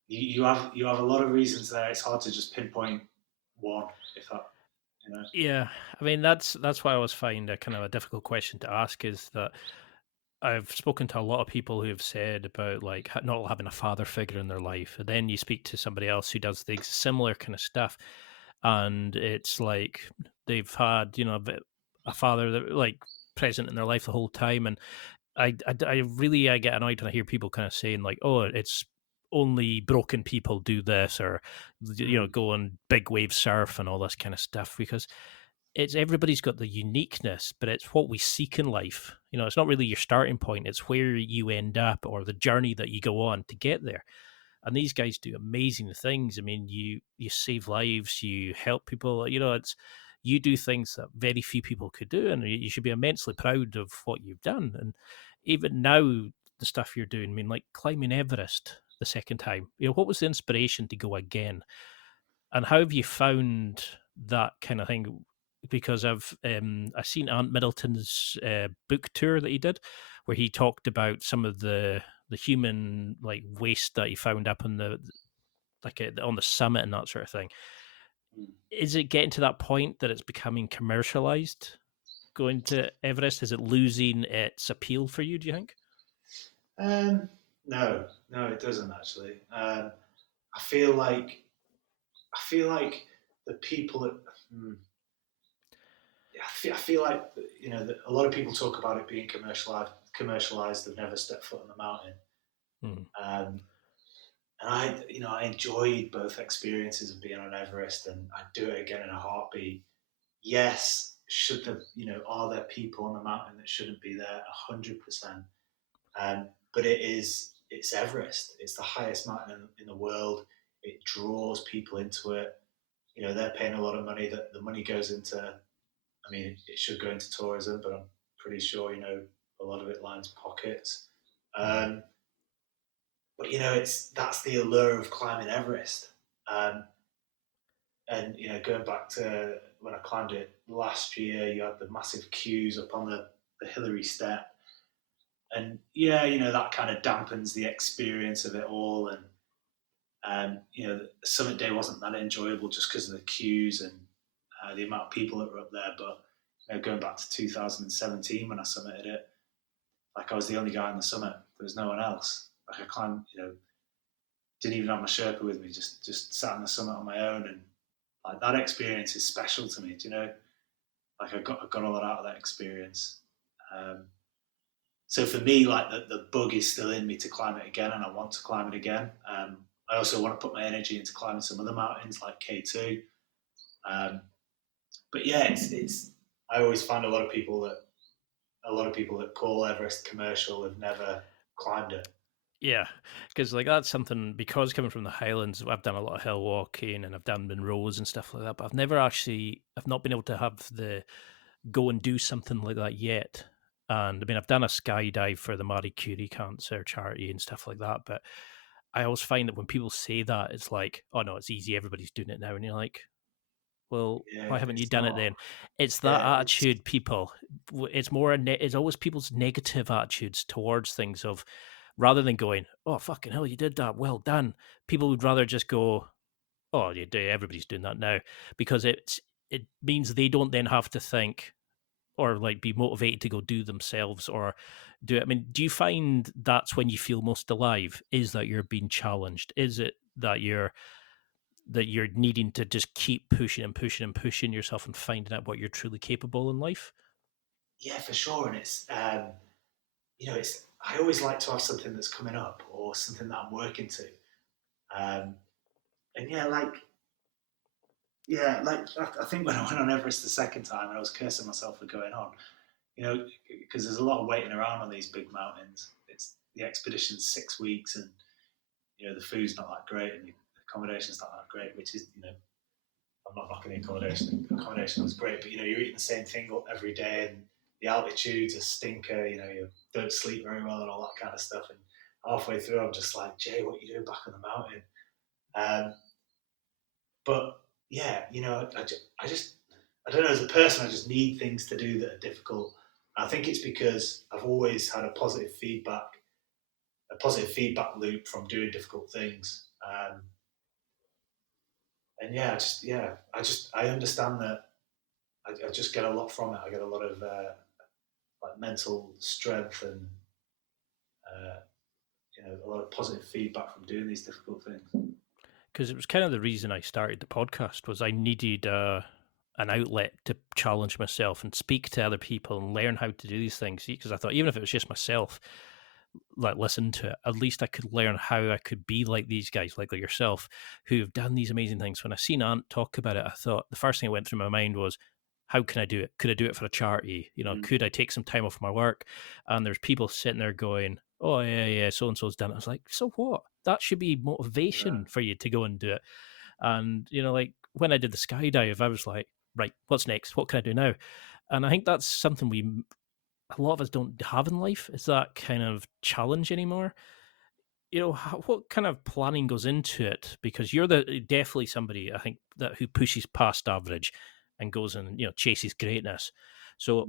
you have a lot of reasons there. It's hard to just pinpoint one, if that you know. Yeah, I mean that's why I always find a kind of a difficult question to ask is that I've spoken to a lot of people who have said about like not having a father figure in their life, and then you speak to somebody else who does the similar kind of stuff, and it's like they've had a father that like present in their life the whole time, and I get annoyed when I hear people kind of saying like, oh, it's only broken people do this, or Mm. go on big wave surf and all this kind of stuff, because it's everybody's got the uniqueness, but it's what we seek in life. It's not really your starting point; it's where you end up or the journey that you go on to get there. And these guys do amazing things. I mean, you save lives, you help people. It's you do things that very few people could do, and you should be immensely proud of what you've done. And even now, the stuff you're doing. I mean, like climbing Everest the second time. What was the inspiration to go again? And how have you found that kind of thing? Because I've seen Ant Middleton's book tour that he did, where he talked about some of the human like waste that he found up on the on the summit and that sort of thing. Mm. Is it getting to that point that it's becoming commercialized? Going to Everest, is it losing its appeal for you? Do you think? Um, no, no, it doesn't actually. I feel like I feel like the people that hmm, I feel like that a lot of people talk about it being commercialized. Commercialized, they've never stepped foot on the mountain. Hmm. Um, and I enjoyed both experiences of being on Everest, and I'd do it again in a heartbeat. Yes, should there, are there people on the mountain that shouldn't be there? 100%. But it's Everest. It's the highest mountain in the world. It draws people into it. They're paying a lot of money. That the money goes into. I mean, it should go into tourism, but I'm pretty sure a lot of it lines pockets. Hmm. Um, but that's the allure of climbing Everest. Um, and going back to when I climbed it last year, you had the massive queues up on the Hillary Step, and yeah, that kind of dampens the experience of it all. And the summit day wasn't that enjoyable just because of the queues and the amount of people that were up there. But going back to 2017 when I summited it, like I was the only guy on the summit. There was no one else. Like I climbed, didn't even have my Sherpa with me. Just sat on the summit on my own, and like that experience is special to me. Do you know? Like I got a lot out of that experience. Um, so for me, like the bug is still in me to climb it again, and I want to climb it again. I also want to put my energy into climbing some other mountains like K2. Um, but yeah, it's. I always find a lot of people that call Everest commercial have never climbed it. Yeah, because like that's something, because coming from the Highlands, I've done a lot of hill walking and I've done Monroes and stuff like that, but I've not been able to have the go and do something like that yet. And I mean, I've done a skydive for the Marie Curie Cancer Charity and stuff like that, but I always find that when people say that, it's like, oh no, it's easy, everybody's doing it now, and you're like, well, Yeah, why haven't you it's done it not. then? It's that Yeah, it's attitude, people. It's more, it's always people's negative attitudes towards things of, rather than going, oh, fucking hell, you did that, well done. People would rather just go, oh, you do, everybody's doing that now, because it means they don't then have to think or like be motivated to go do themselves or do it. I mean, do you find that's when you feel most alive? Is that you're being challenged? Is it that you're needing to just keep pushing and pushing and pushing yourself and finding out what you're truly capable in life? yeah, for sure. And it's it's I always like to have something that's coming up or something that I'm working to. Um, and I think when I went on Everest the second time, and I was cursing myself for going on, because there's a lot of waiting around on these big mountains. It's the expedition's 6 weeks, and the food's not that great, and the accommodation's not that great. Which is, I'm not knocking the accommodation. The accommodation was great, but you're eating the same thing every day, and the altitude's a stinker. You don't sleep very well and all that kind of stuff. And halfway through, I'm just like, Jay, what are you doing back on the mountain? Um, but yeah, I don't know. As a person, I just need things to do that are difficult. I think it's because I've always had a positive feedback loop from doing difficult things. And I understand that I just get a lot from it. I get a lot of like mental strength and uh, a lot of positive feedback from doing these difficult things. Because it was kind of the reason I started the podcast was I needed an outlet to challenge myself and speak to other people and learn how to do these things. Because I thought even if it was just myself, like listen to it, at least I could learn how I could be like these guys, like yourself, who have done these amazing things. When I seen Ant talk about it, I thought the first thing that went through my mind was, how can I do it? Could I do it for a charity? Mm. Could I take some time off my work? And there's people sitting there going, oh, yeah, so and so's done it. I was like, so what? That should be Yeah. motivation for you to go and do it. And, like when I did the skydive, I was like, right, what's next? What can I do now? And I think that's something a lot of us don't have in life, is that kind of challenge anymore. What kind of planning goes into it? Because you're definitely somebody, I think, that who pushes past average and goes and chases greatness. So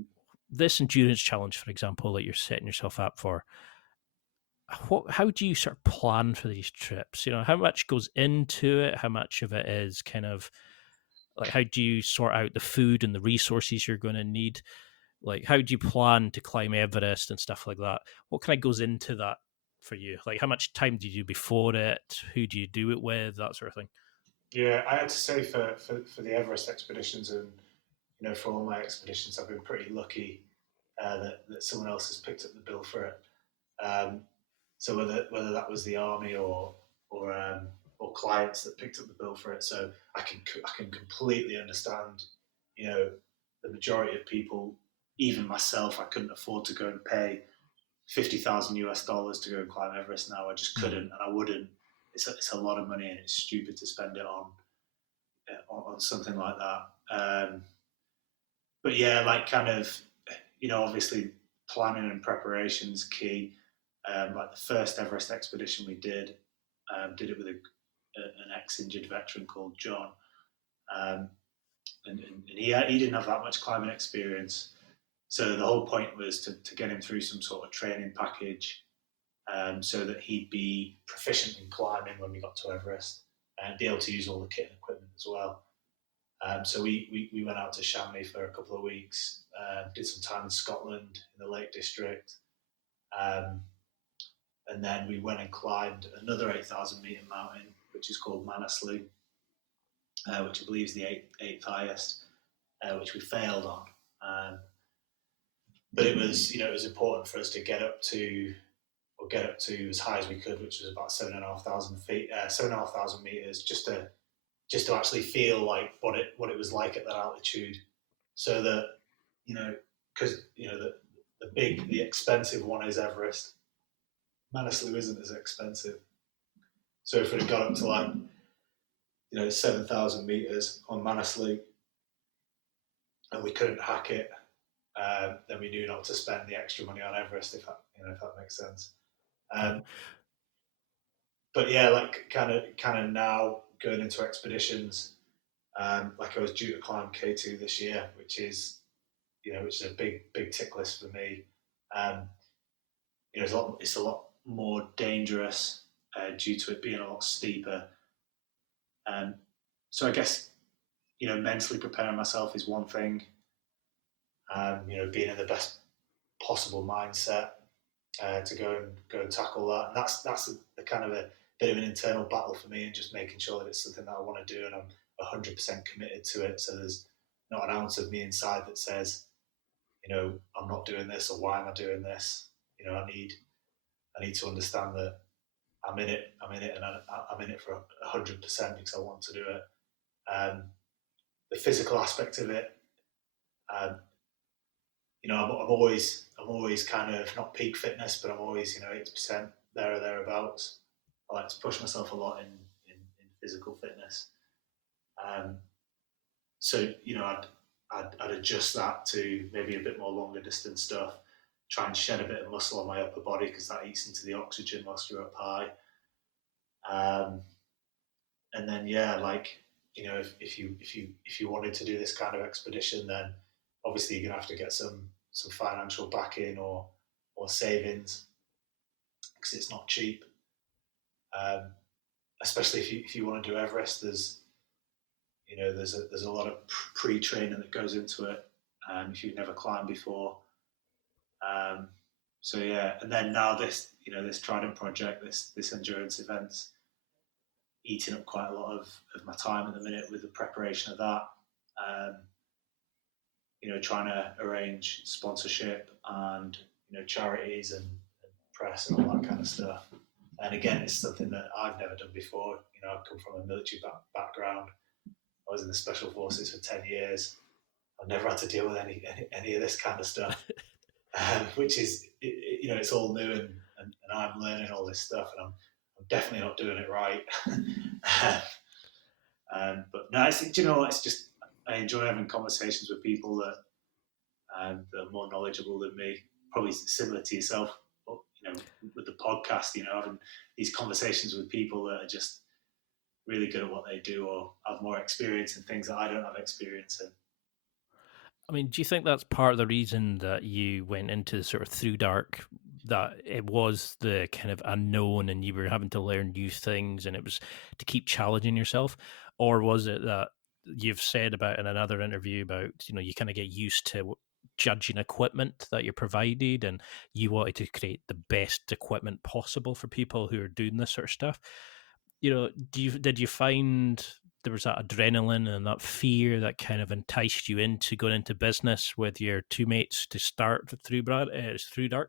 this endurance challenge, for example, that you're setting yourself up for, how do you sort of plan for these trips? How much goes into it? How much of it is kind of like, how do you sort out the food and the resources you're going to need? Like, how do you plan to climb Everest and stuff like that? What kind of goes into that for you? Like, how much time do you do before it? Who do you do it with? That sort of thing. Yeah, I had to say for the Everest expeditions and for all my expeditions, I've been pretty lucky that someone else has picked up the bill for it. Um, so whether that was the army or clients that picked up the bill for it, so I can completely understand. The majority of people, even myself, I couldn't afford to go and pay $50,000 to go and climb Everest now. I just couldn't, and I wouldn't. It's a lot of money, and it's stupid to spend it on something like that. But yeah, like kind of, obviously planning and preparation is key. Like the first Everest expedition we did it with an ex-injured veteran called John, um, and he didn't have that much climbing experience. So the whole point was to get him through some sort of training package, so that he'd be proficient in climbing when we got to Everest and be able to use all the kit and equipment as well. So we went out to Chamonix for a couple of weeks, did some time in Scotland in the Lake District, um, and then we went and climbed another 8,000 meter mountain, which is called Manaslu, which I believe is the eighth highest, which we failed on. But it was important for us to get up to as high as we could, which was about 7,500 feet, 7,500 meters, just to actually feel like what it was like at that altitude, so that because the expensive one is Everest. Manaslu isn't as expensive, so if we'd have got up to like 7,000 meters on Manaslu and we couldn't hack it, then we knew not to spend the extra money on Everest, if that makes sense. But yeah, like kind of now going into expeditions, Like I was due to climb K2 this year, which is a big tick list for me. It's a lot more dangerous due to it being a lot steeper. So I guess mentally preparing myself is one thing. Being in the best possible mindset to go and tackle that, and that's a kind of a bit of an internal battle for me, and just making sure that it's something that I want to do and I'm 100% committed to it. So there's not an ounce of me inside that says, I'm not doing this, or why am I doing this? I need to understand that I'm in it, and I'm in it for 100% because I want to do it. The physical aspect of it, I'm always kind of not peak fitness, but I'm always 80% there or thereabouts. I like to push myself a lot in physical fitness. So I'd adjust that to maybe a bit more longer distance stuff. Try and shed a bit of muscle on my upper body because that eats into the oxygen whilst you're up high. And then if you wanted to do this kind of expedition, then obviously you're gonna have to get some financial backing or savings because it's not cheap. Especially if you want to do Everest, there's a lot of pre-training that goes into it. If you've never climbed before. So yeah, and then now this Trident project, this endurance event's eating up quite a lot of my time at the minute with the preparation of that. Trying to arrange sponsorship and charities and press and all that kind of stuff. And again, it's something that I've never done before. I come from a military background. I was in the Special Forces for 10 years. I've never had to deal with any of this kind of stuff, which is, it's all new and I'm learning all this stuff, and I'm definitely not doing it right. But no, it's just, I enjoy having conversations with people that are more knowledgeable than me, probably similar to yourself, but, with the podcast, having these conversations with people that are just really good at what they do or have more experience in things that I don't have experience in. I mean, do you think that's part of the reason that you went into sort of ThruDark, that it was the kind of unknown and you were having to learn new things and it was to keep challenging yourself? Or was it that you've said about in another interview about, you kind of get used to judging equipment that you're provided and you wanted to create the best equipment possible for people who are doing this sort of stuff? Did you find there was that adrenaline and that fear that kind of enticed you into going into business with your two mates to start ThruDark?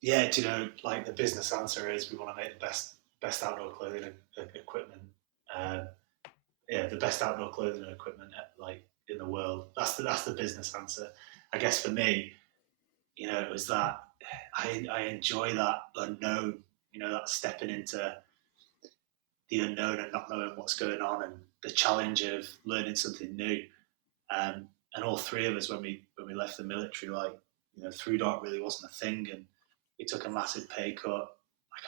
Yeah, like the business answer is we want to make the best outdoor clothing equipment. The best outdoor clothing and equipment like in the world. That's the business answer. I guess for me, it was that I enjoy that unknown. That stepping into the unknown and not knowing what's going on, and the challenge of learning something new. And all three of us, when we left the military, ThruDark really wasn't a thing, and we took a massive pay cut.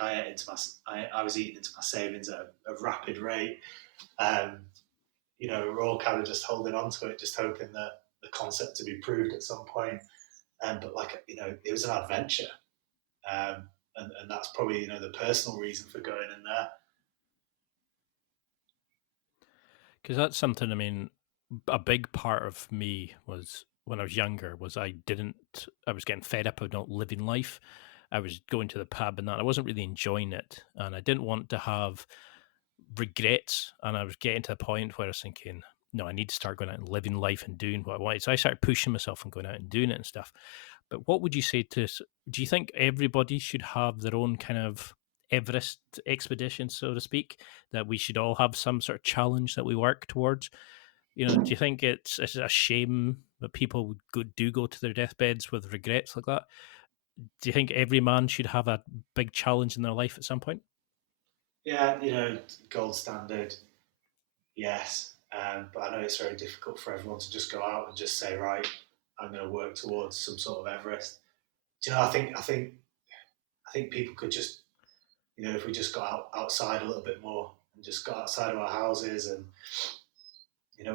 Like I was eating into my savings at a rapid rate. We're all kind of just holding on to it, just hoping that the concept to be proved at some point. But it was an adventure, and that's probably the personal reason for going in there. Because that's something, I mean, a big part of me was when I was younger was I was getting fed up of not living life. I was going to the pub and that. I wasn't really enjoying it. And I didn't want to have regrets. And I was getting to the point where I was thinking, no, I need to start going out and living life and doing what I wanted. So I started pushing myself and going out and doing it and stuff. But what would you say to, do you think everybody should have their own kind of Everest expedition, so to speak, that we should all have some sort of challenge that we work towards? Do you think it's a shame that people do go to their deathbeds with regrets like that? Do you think every man should have a big challenge in their life at some point? Yeah, gold standard, yes. But I know it's very difficult for everyone to just go out and just say, right, I'm going to work towards some sort of Everest. I think people could just, if we just got outside a little bit more and just got outside of our houses and,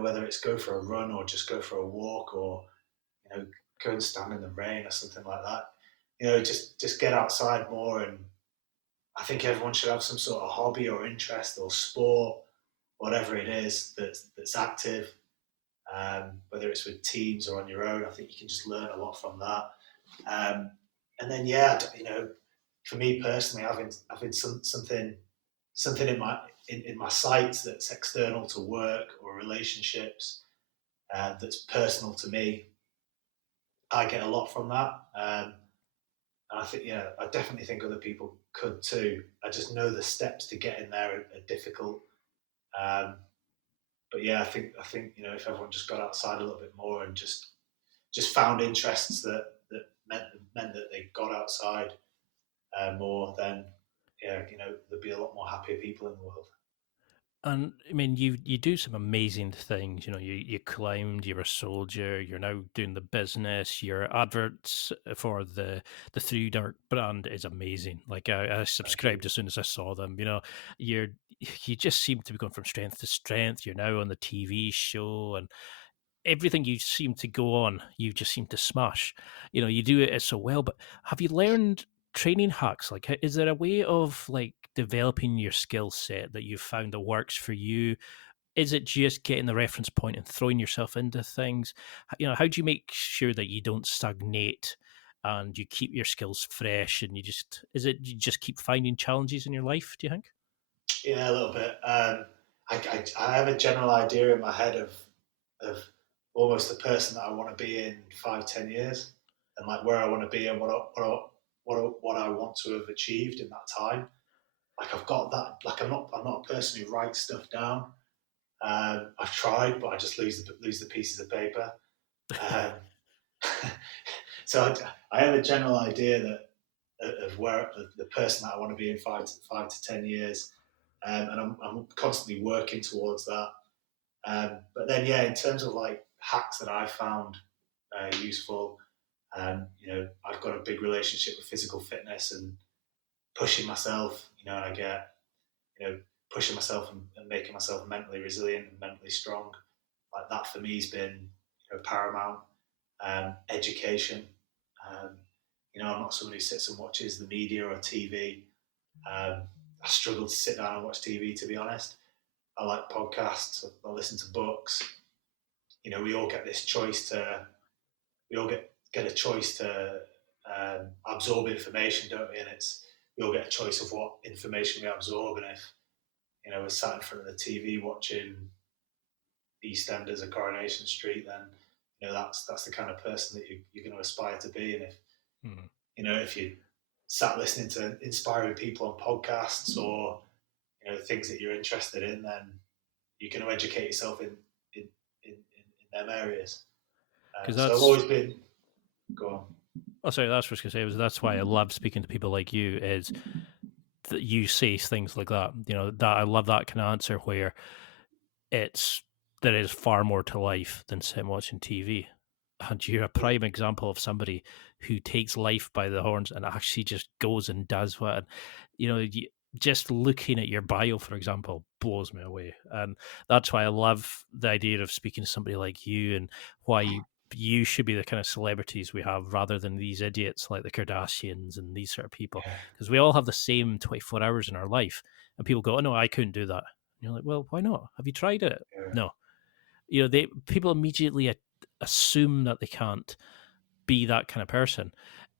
whether it's go for a run or just go for a walk, or go and stand in the rain or something like that. Just get outside more. And I think everyone should have some sort of hobby or interest or sport, whatever it is that's active. Whether it's with teams or on your own, I think you can just learn a lot from that. And then, for me personally, having something in my sights that's external to work or relationships, that's personal to me, I get a lot from that. And I think, I definitely think other people could too. I just know the steps to get in there are difficult. But yeah, I think if everyone just got outside a little bit more and just found interests that meant that they got outside more, then there'd be a lot more happier people in the world. And I mean, you do some amazing things. You climbed. You're a soldier. You're now doing the business. Your adverts for the ThruDark brand is amazing. Like I subscribed as soon as I saw them. You just seem to be going from strength to strength. You're now on the TV show, and everything you seem to go on, you just seem to smash. You do it so well. But have you learned training hacks? Like, is there a way of like developing your skill set that you've found that works for you? Is it just getting the reference point and throwing yourself into things? How do you make sure that you don't stagnate and you keep your skills fresh, and you just keep finding challenges in your life, do you think? Yeah, a little bit. I have a general idea in my head of almost the person that I want to be in 5-10 years, and like where I want to be and what I want to have achieved in that time. Like I've got that. Like I'm not a person who writes stuff down. I've tried, but I just lose the pieces of paper. Um, so I have a general idea of where the person that I want to be in 5 to 10 years, and I'm constantly working towards that. But then, yeah, in terms of like hacks that I found useful, I've got a big relationship with physical fitness and pushing myself. And I get pushing myself and making myself mentally resilient and mentally strong. Like that for me has been paramount. Education. Um, I'm not somebody who sits and watches the media or TV. I struggle to sit down and watch TV, to be honest. I like podcasts. I listen to books. We all get this choice to. We all get a choice to absorb information, don't we? And we all get a choice of what information we absorb. And if we're sat in front of the TV watching EastEnders or Coronation Street, then that's the kind of person that you're going to aspire to be. And if you sat listening to inspiring people on podcasts or things that you're interested in, then you're going to educate yourself in them areas. So I've always been. Go on. Oh, sorry, that's what I was going to say. That's why I love speaking to people like you. Is that you say things like that? That I love that kind of answer where there is far more to life than sitting watching TV. And you're a prime example of somebody who takes life by the horns and actually just goes and does what. Just looking at your bio, for example, blows me away. And that's why I love the idea of speaking to somebody like you, and why you should be the kind of celebrities we have rather than these idiots like the Kardashians and these sort of people. Because we all have the same 24 hours in our life. And people go, oh, no, I couldn't do that. And you're like, well, why not? Have you tried it? Yeah. No. People immediately assume that they can't be that kind of person.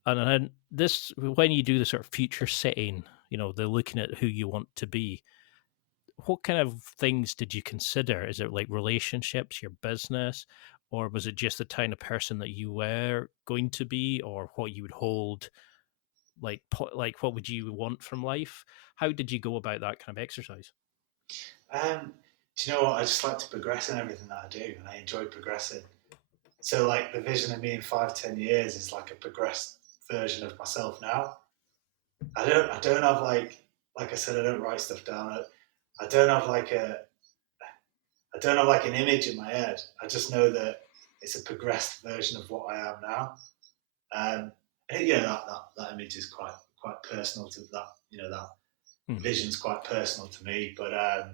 And then when you do the sort of future setting, they're looking at who you want to be. What kind of things did you consider? Is it like relationships, your business, or was it just the kind of person that you were going to be, or what you would hold? Like what would you want from life? How did you go about that kind of exercise? Do you know what? I just like to progress in everything that I do, and I enjoy progressing. So, like the vision of me in 5-10 years is like a progressed version of myself now. I don't have like I said, I don't write stuff down. I don't have like an image in my head. I just know that it's a progressed version of what I am now. And that image is quite personal to that. That vision's quite personal to me. But I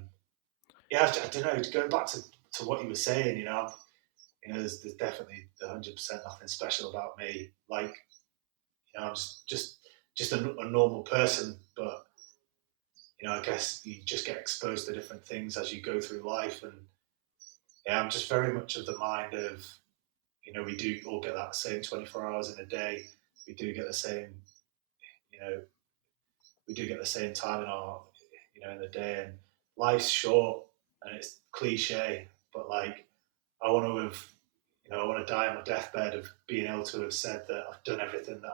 don't know. Going back to to what you were saying, there's definitely 100% nothing special about me. Like, I'm just a normal person, but I guess you just get exposed to different things as you go through life, and yeah, I'm just very much of the mind of, we do all get that same 24 hours in a day. We do get the same, we do get the same time in our, in the day, and life's short, and it's cliche, but like, I want to have, I want to die on my deathbed of being able to have said that I've done everything that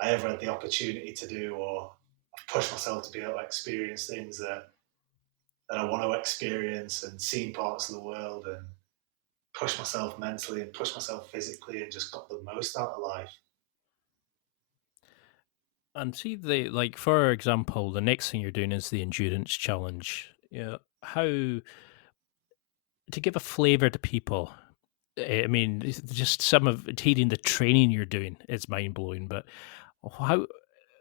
I ever had the opportunity to do, or I've pushed myself to be able to experience things that I want to experience, and seen parts of the world, and push myself mentally and push myself physically, and just got the most out of life. And see, for example, the next thing you're doing is the endurance challenge. How to give a flavour to people. I mean, just some of hearing the training you're doing is mind blowing. But how,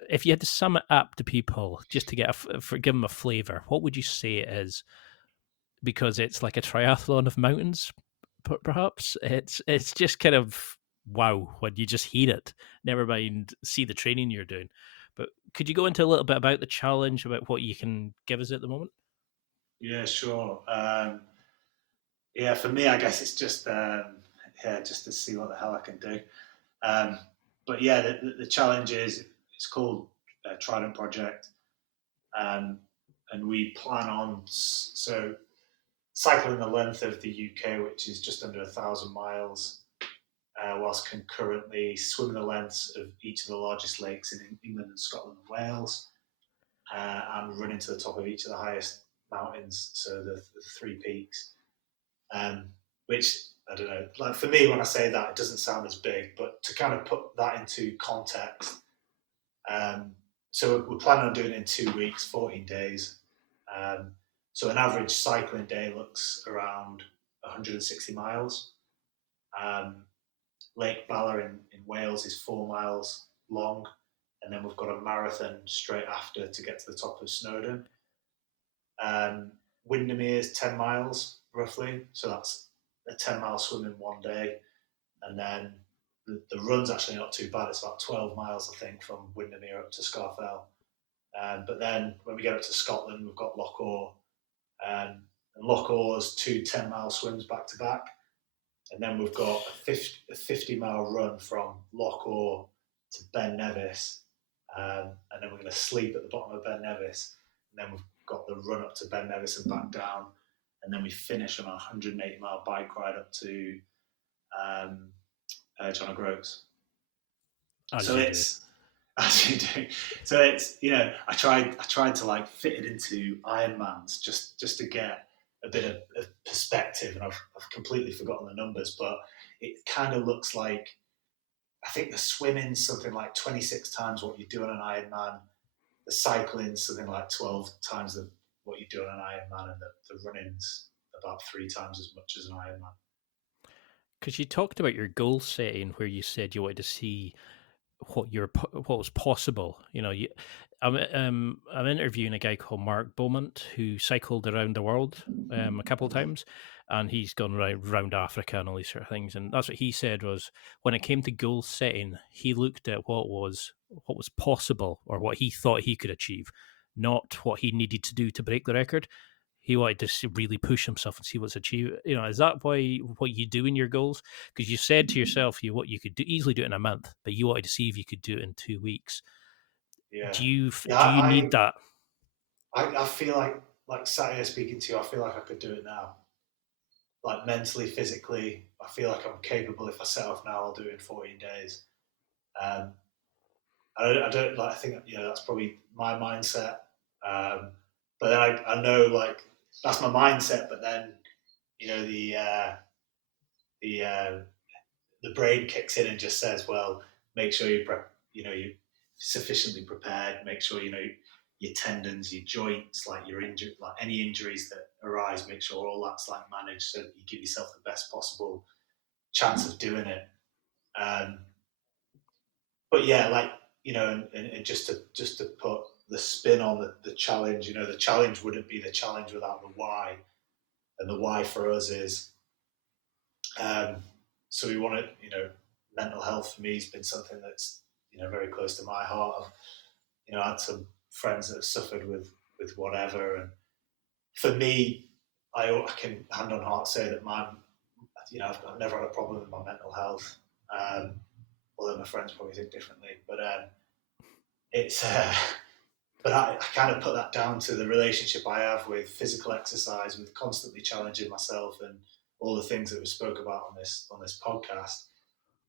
if you had to sum it up to people, just to give them a flavour, what would you say it is? Because it's like a triathlon of mountains, perhaps. It's just kind of wow when you just hear it. Never mind see the training you're doing. But could you go into a little bit about the challenge, about what you can give us at the moment? Yeah, sure. Yeah, for me, I guess it's just just to see what the hell I can do. But yeah, the challenge is, it's called Trident Project, and we plan on cycling the length of the UK, which is just under 1,000 miles, whilst concurrently swimming the lengths of each of the largest lakes in England and Scotland and Wales, and running to the top of each of the highest mountains, so the three peaks. Which, I don't know, like for me, when I say that, it doesn't sound as big, but to kind of put that into context, so we're planning on doing it in 2 weeks, 14 days. So an average cycling day looks around 160 miles. Lake Bala in Wales is 4 miles long, and then we've got a marathon straight after to get to the top of Snowdon. Windermere is 10 miles roughly, so that's a 10-mile swim in one day, and then the run's actually not too bad. It's about 12 miles, I think, from Windermere up to Scafell. But then when we get up to Scotland, we've got Loch Awe, and Loch Awe's 2 10-mile swims back to back, and then we've got a 50-mile run from Loch Awe to Ben Nevis, and then we're going to sleep at the bottom of Ben Nevis, and then we've got the run up to Ben Nevis and back down, and then we finish on a 180-mile bike ride up to John O'Groats. As you do. So it's, I tried to like fit it into Ironmans just to get a bit of perspective, and I've completely forgotten the numbers, but it kind of looks like, I think the swimming's something like 26 times what you do on an Ironman, the cycling's something like 12 times what you do on an Ironman, and the running's about 3 times as much as an Ironman. Because you talked about your goal setting, where you said you wanted to see what was possible. I'm interviewing a guy called Mark Beaumont, who cycled around the world a couple of times, and he's gone around Africa and all these sort of things. And that's what he said was, when it came to goal setting, he looked at what was possible, or what he thought he could achieve, not what he needed to do to break the record. He wanted to really push himself and see what's achieved. Is that what you do in your goals? Because you said to yourself, what you could easily do it in a month, but you wanted to see if you could do it in 2 weeks. Yeah. Do you need that? I feel like sat here speaking to you, I feel like I could do it now. Like mentally, physically, I feel like I'm capable. If I set off now, I'll do it in 14 days. I don't like. I think that's probably my mindset. But then I know, like, that's my mindset. But then the brain kicks in and just says, well, make sure you're sufficiently prepared. Make sure your tendons, your joints, like your injury, like any injuries that arise, make sure all that's like managed, so that you give yourself the best possible chance of doing it. But yeah, like, and just to put the spin on the challenge, the challenge wouldn't be the challenge without the why. And the why for us is, so we want to, mental health for me has been something that's, very close to my heart. I had some friends that have suffered with whatever, and for me, I can hand on heart say that I've never had a problem with my mental health. Although my friends probably think differently, but it's. But I kind of put that down to the relationship I have with physical exercise, with constantly challenging myself, and all the things that we spoke about on this podcast.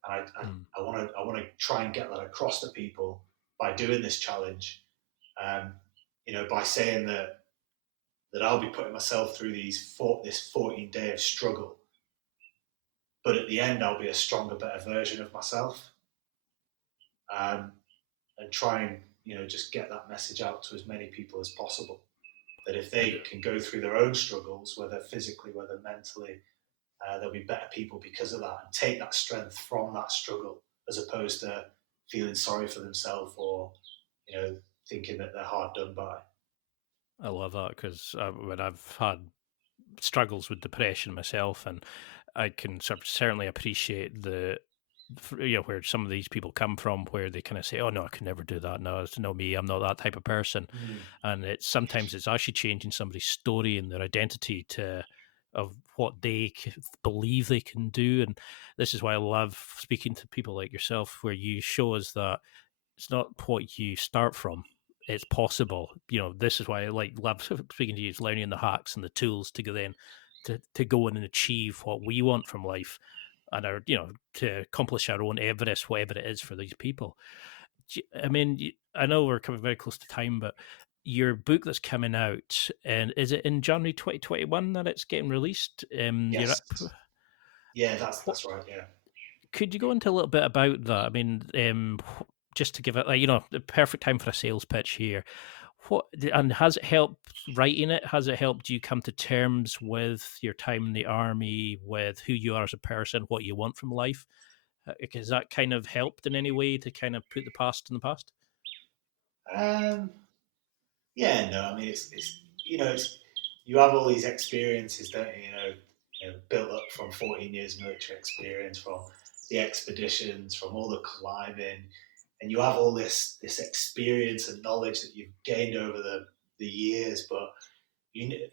And I want to try and get that across to people by doing this challenge. By saying that I'll be putting myself through this 14-day of struggle, but at the end I'll be a stronger, better version of myself. And try and just get that message out to as many people as possible, that if they can go through their own struggles, whether physically, whether mentally, they'll be better people because of that, and take that strength from that struggle, as opposed to feeling sorry for themselves or thinking that they're hard done by. I love that, because when I've had struggles with depression myself, and I can certainly appreciate where some of these people come from, where they kind of say, "Oh no, I could never do that. No, it's not me. I'm not that type of person." And sometimes it's actually changing somebody's story and their identity of what they believe they can do. And this is why I love speaking to people like yourself, where you show us that it's not what you start from. It's possible. This is why I love speaking to you. It's learning the hacks and the tools to go to go in and achieve what we want from life, and to accomplish our own Everest, whatever it is for these people. I mean, I know we're coming very close to time, but your book that's coming out, and is it in January 2021 that it's getting released? Yes. Yeah, that's right. Yeah. Could you go into a little bit about that? I mean, just to give it, the perfect time for a sales pitch here. And has it helped writing it? Has it helped you come to terms with your time in the army, with who you are as a person, what you want from life? Has that kind of helped in any way to kind of put the past in the past? Yeah, no, I mean, it's you have all these experiences, don't you? Built up from 14 years military experience, from the expeditions, from all the climbing, and you have all this experience and knowledge that you've gained over the years, but you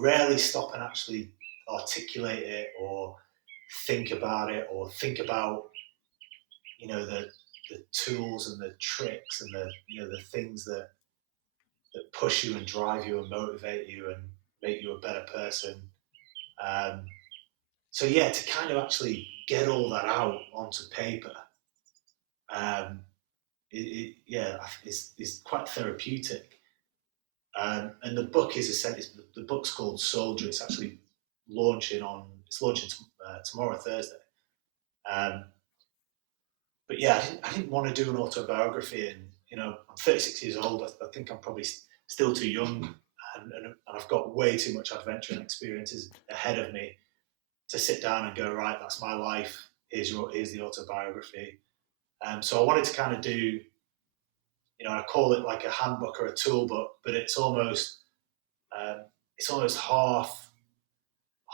rarely stop and actually articulate it, or think about it, or think about the tools and the tricks and the things that push you and drive you and motivate you and make you a better person. So yeah, to kind of actually get all that out onto paper, it's quite therapeutic. And the book the book's called Soldier. It's actually launching tomorrow, Thursday. But yeah, I didn't want to do an autobiography, and I'm 36 years old. I think I'm probably still too young, and I've got way too much adventure and experiences ahead of me to sit down and go, right, that's my life. Here's the autobiography. So I wanted to kind of do, I call it like a handbook or a tool book, but it's almost half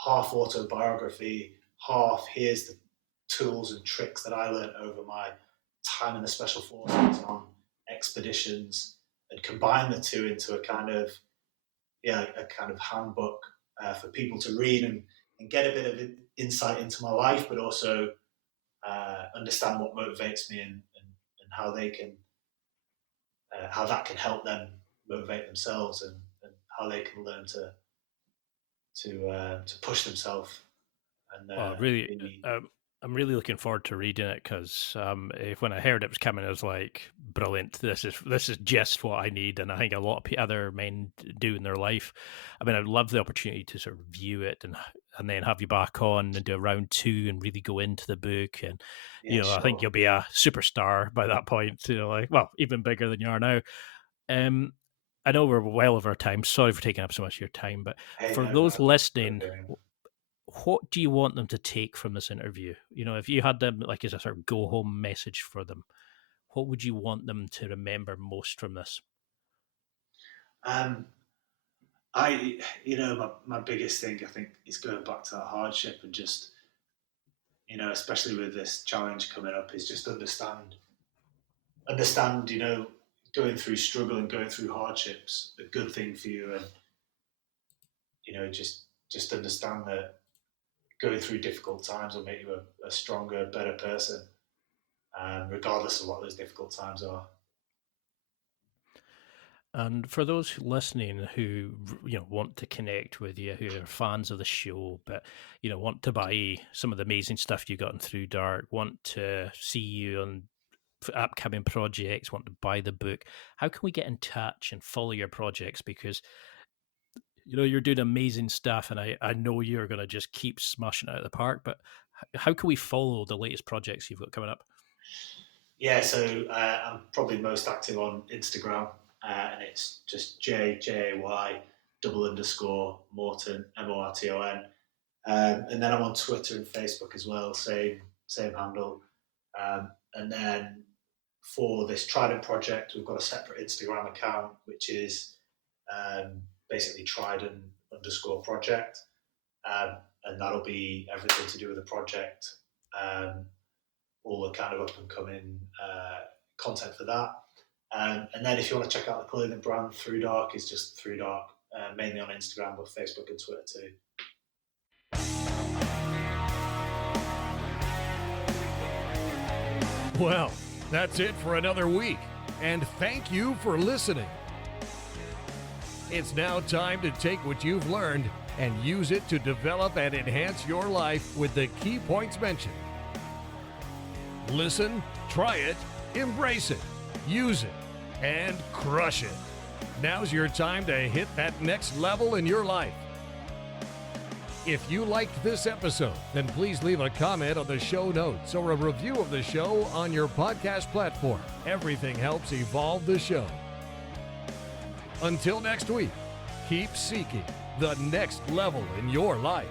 autobiography, half here's the tools and tricks that I learned over my time in the Special Forces on expeditions, and combine the two into a kind of handbook for people to read and get a bit of insight into my life, but also understand what motivates me, and how they can how that can help them motivate themselves, and how they can learn to push themselves. And I'm really looking forward to reading it, because when I heard it was coming, I was like, brilliant. This is just what I need, and I think a lot of other men do in their life. I mean, I'd love the opportunity to sort of view it and then have you back on and do a round 2 and really go into the book. And sure. I think you'll be a superstar by that point. Even bigger than you are now. I know we're well over time. Sorry for taking up so much of your time, but for those listening, what do you want them to take from this interview? If you had them as a sort of go home message for them, what would you want them to remember most from this? My biggest thing, I think, is going back to that hardship and just, especially with this challenge coming up, is just understand, going through struggle and going through hardships, a good thing for you. And, just understand that going through difficult times will make you a stronger, better person, regardless of what those difficult times are. And for those listening who want to connect with you, who are fans of the show, but want to buy some of the amazing stuff you got in ThruDark, want to see you on upcoming projects, want to buy the book, how can we get in touch and follow your projects? Because you're doing amazing stuff, and I know you're going to just keep smashing it out of the park. But how can we follow the latest projects you've got coming up? Yeah, so I'm probably most active on Instagram. And it's just Jay Morton, Morton. And then I'm on Twitter and Facebook as well, same handle. And then for this Trident project, we've got a separate Instagram account, which is basically Trident_project. And that'll be everything to do with the project, all the kind of up and coming content for that. And then if you want to check out the clothing brand, ThruDark is just ThruDark, mainly on Instagram, but Facebook and Twitter too. Well, that's it for another week, and thank you for listening. It's now time to take what you've learned and use it to develop and enhance your life with the key points mentioned. Listen, try it, embrace it, use it, and crush it. Now's your time to hit that next level in your life. If you liked this episode, then please leave a comment on the show notes or a review of the show on your podcast platform. Everything helps evolve the show. Until next week, keep seeking the next level in your life.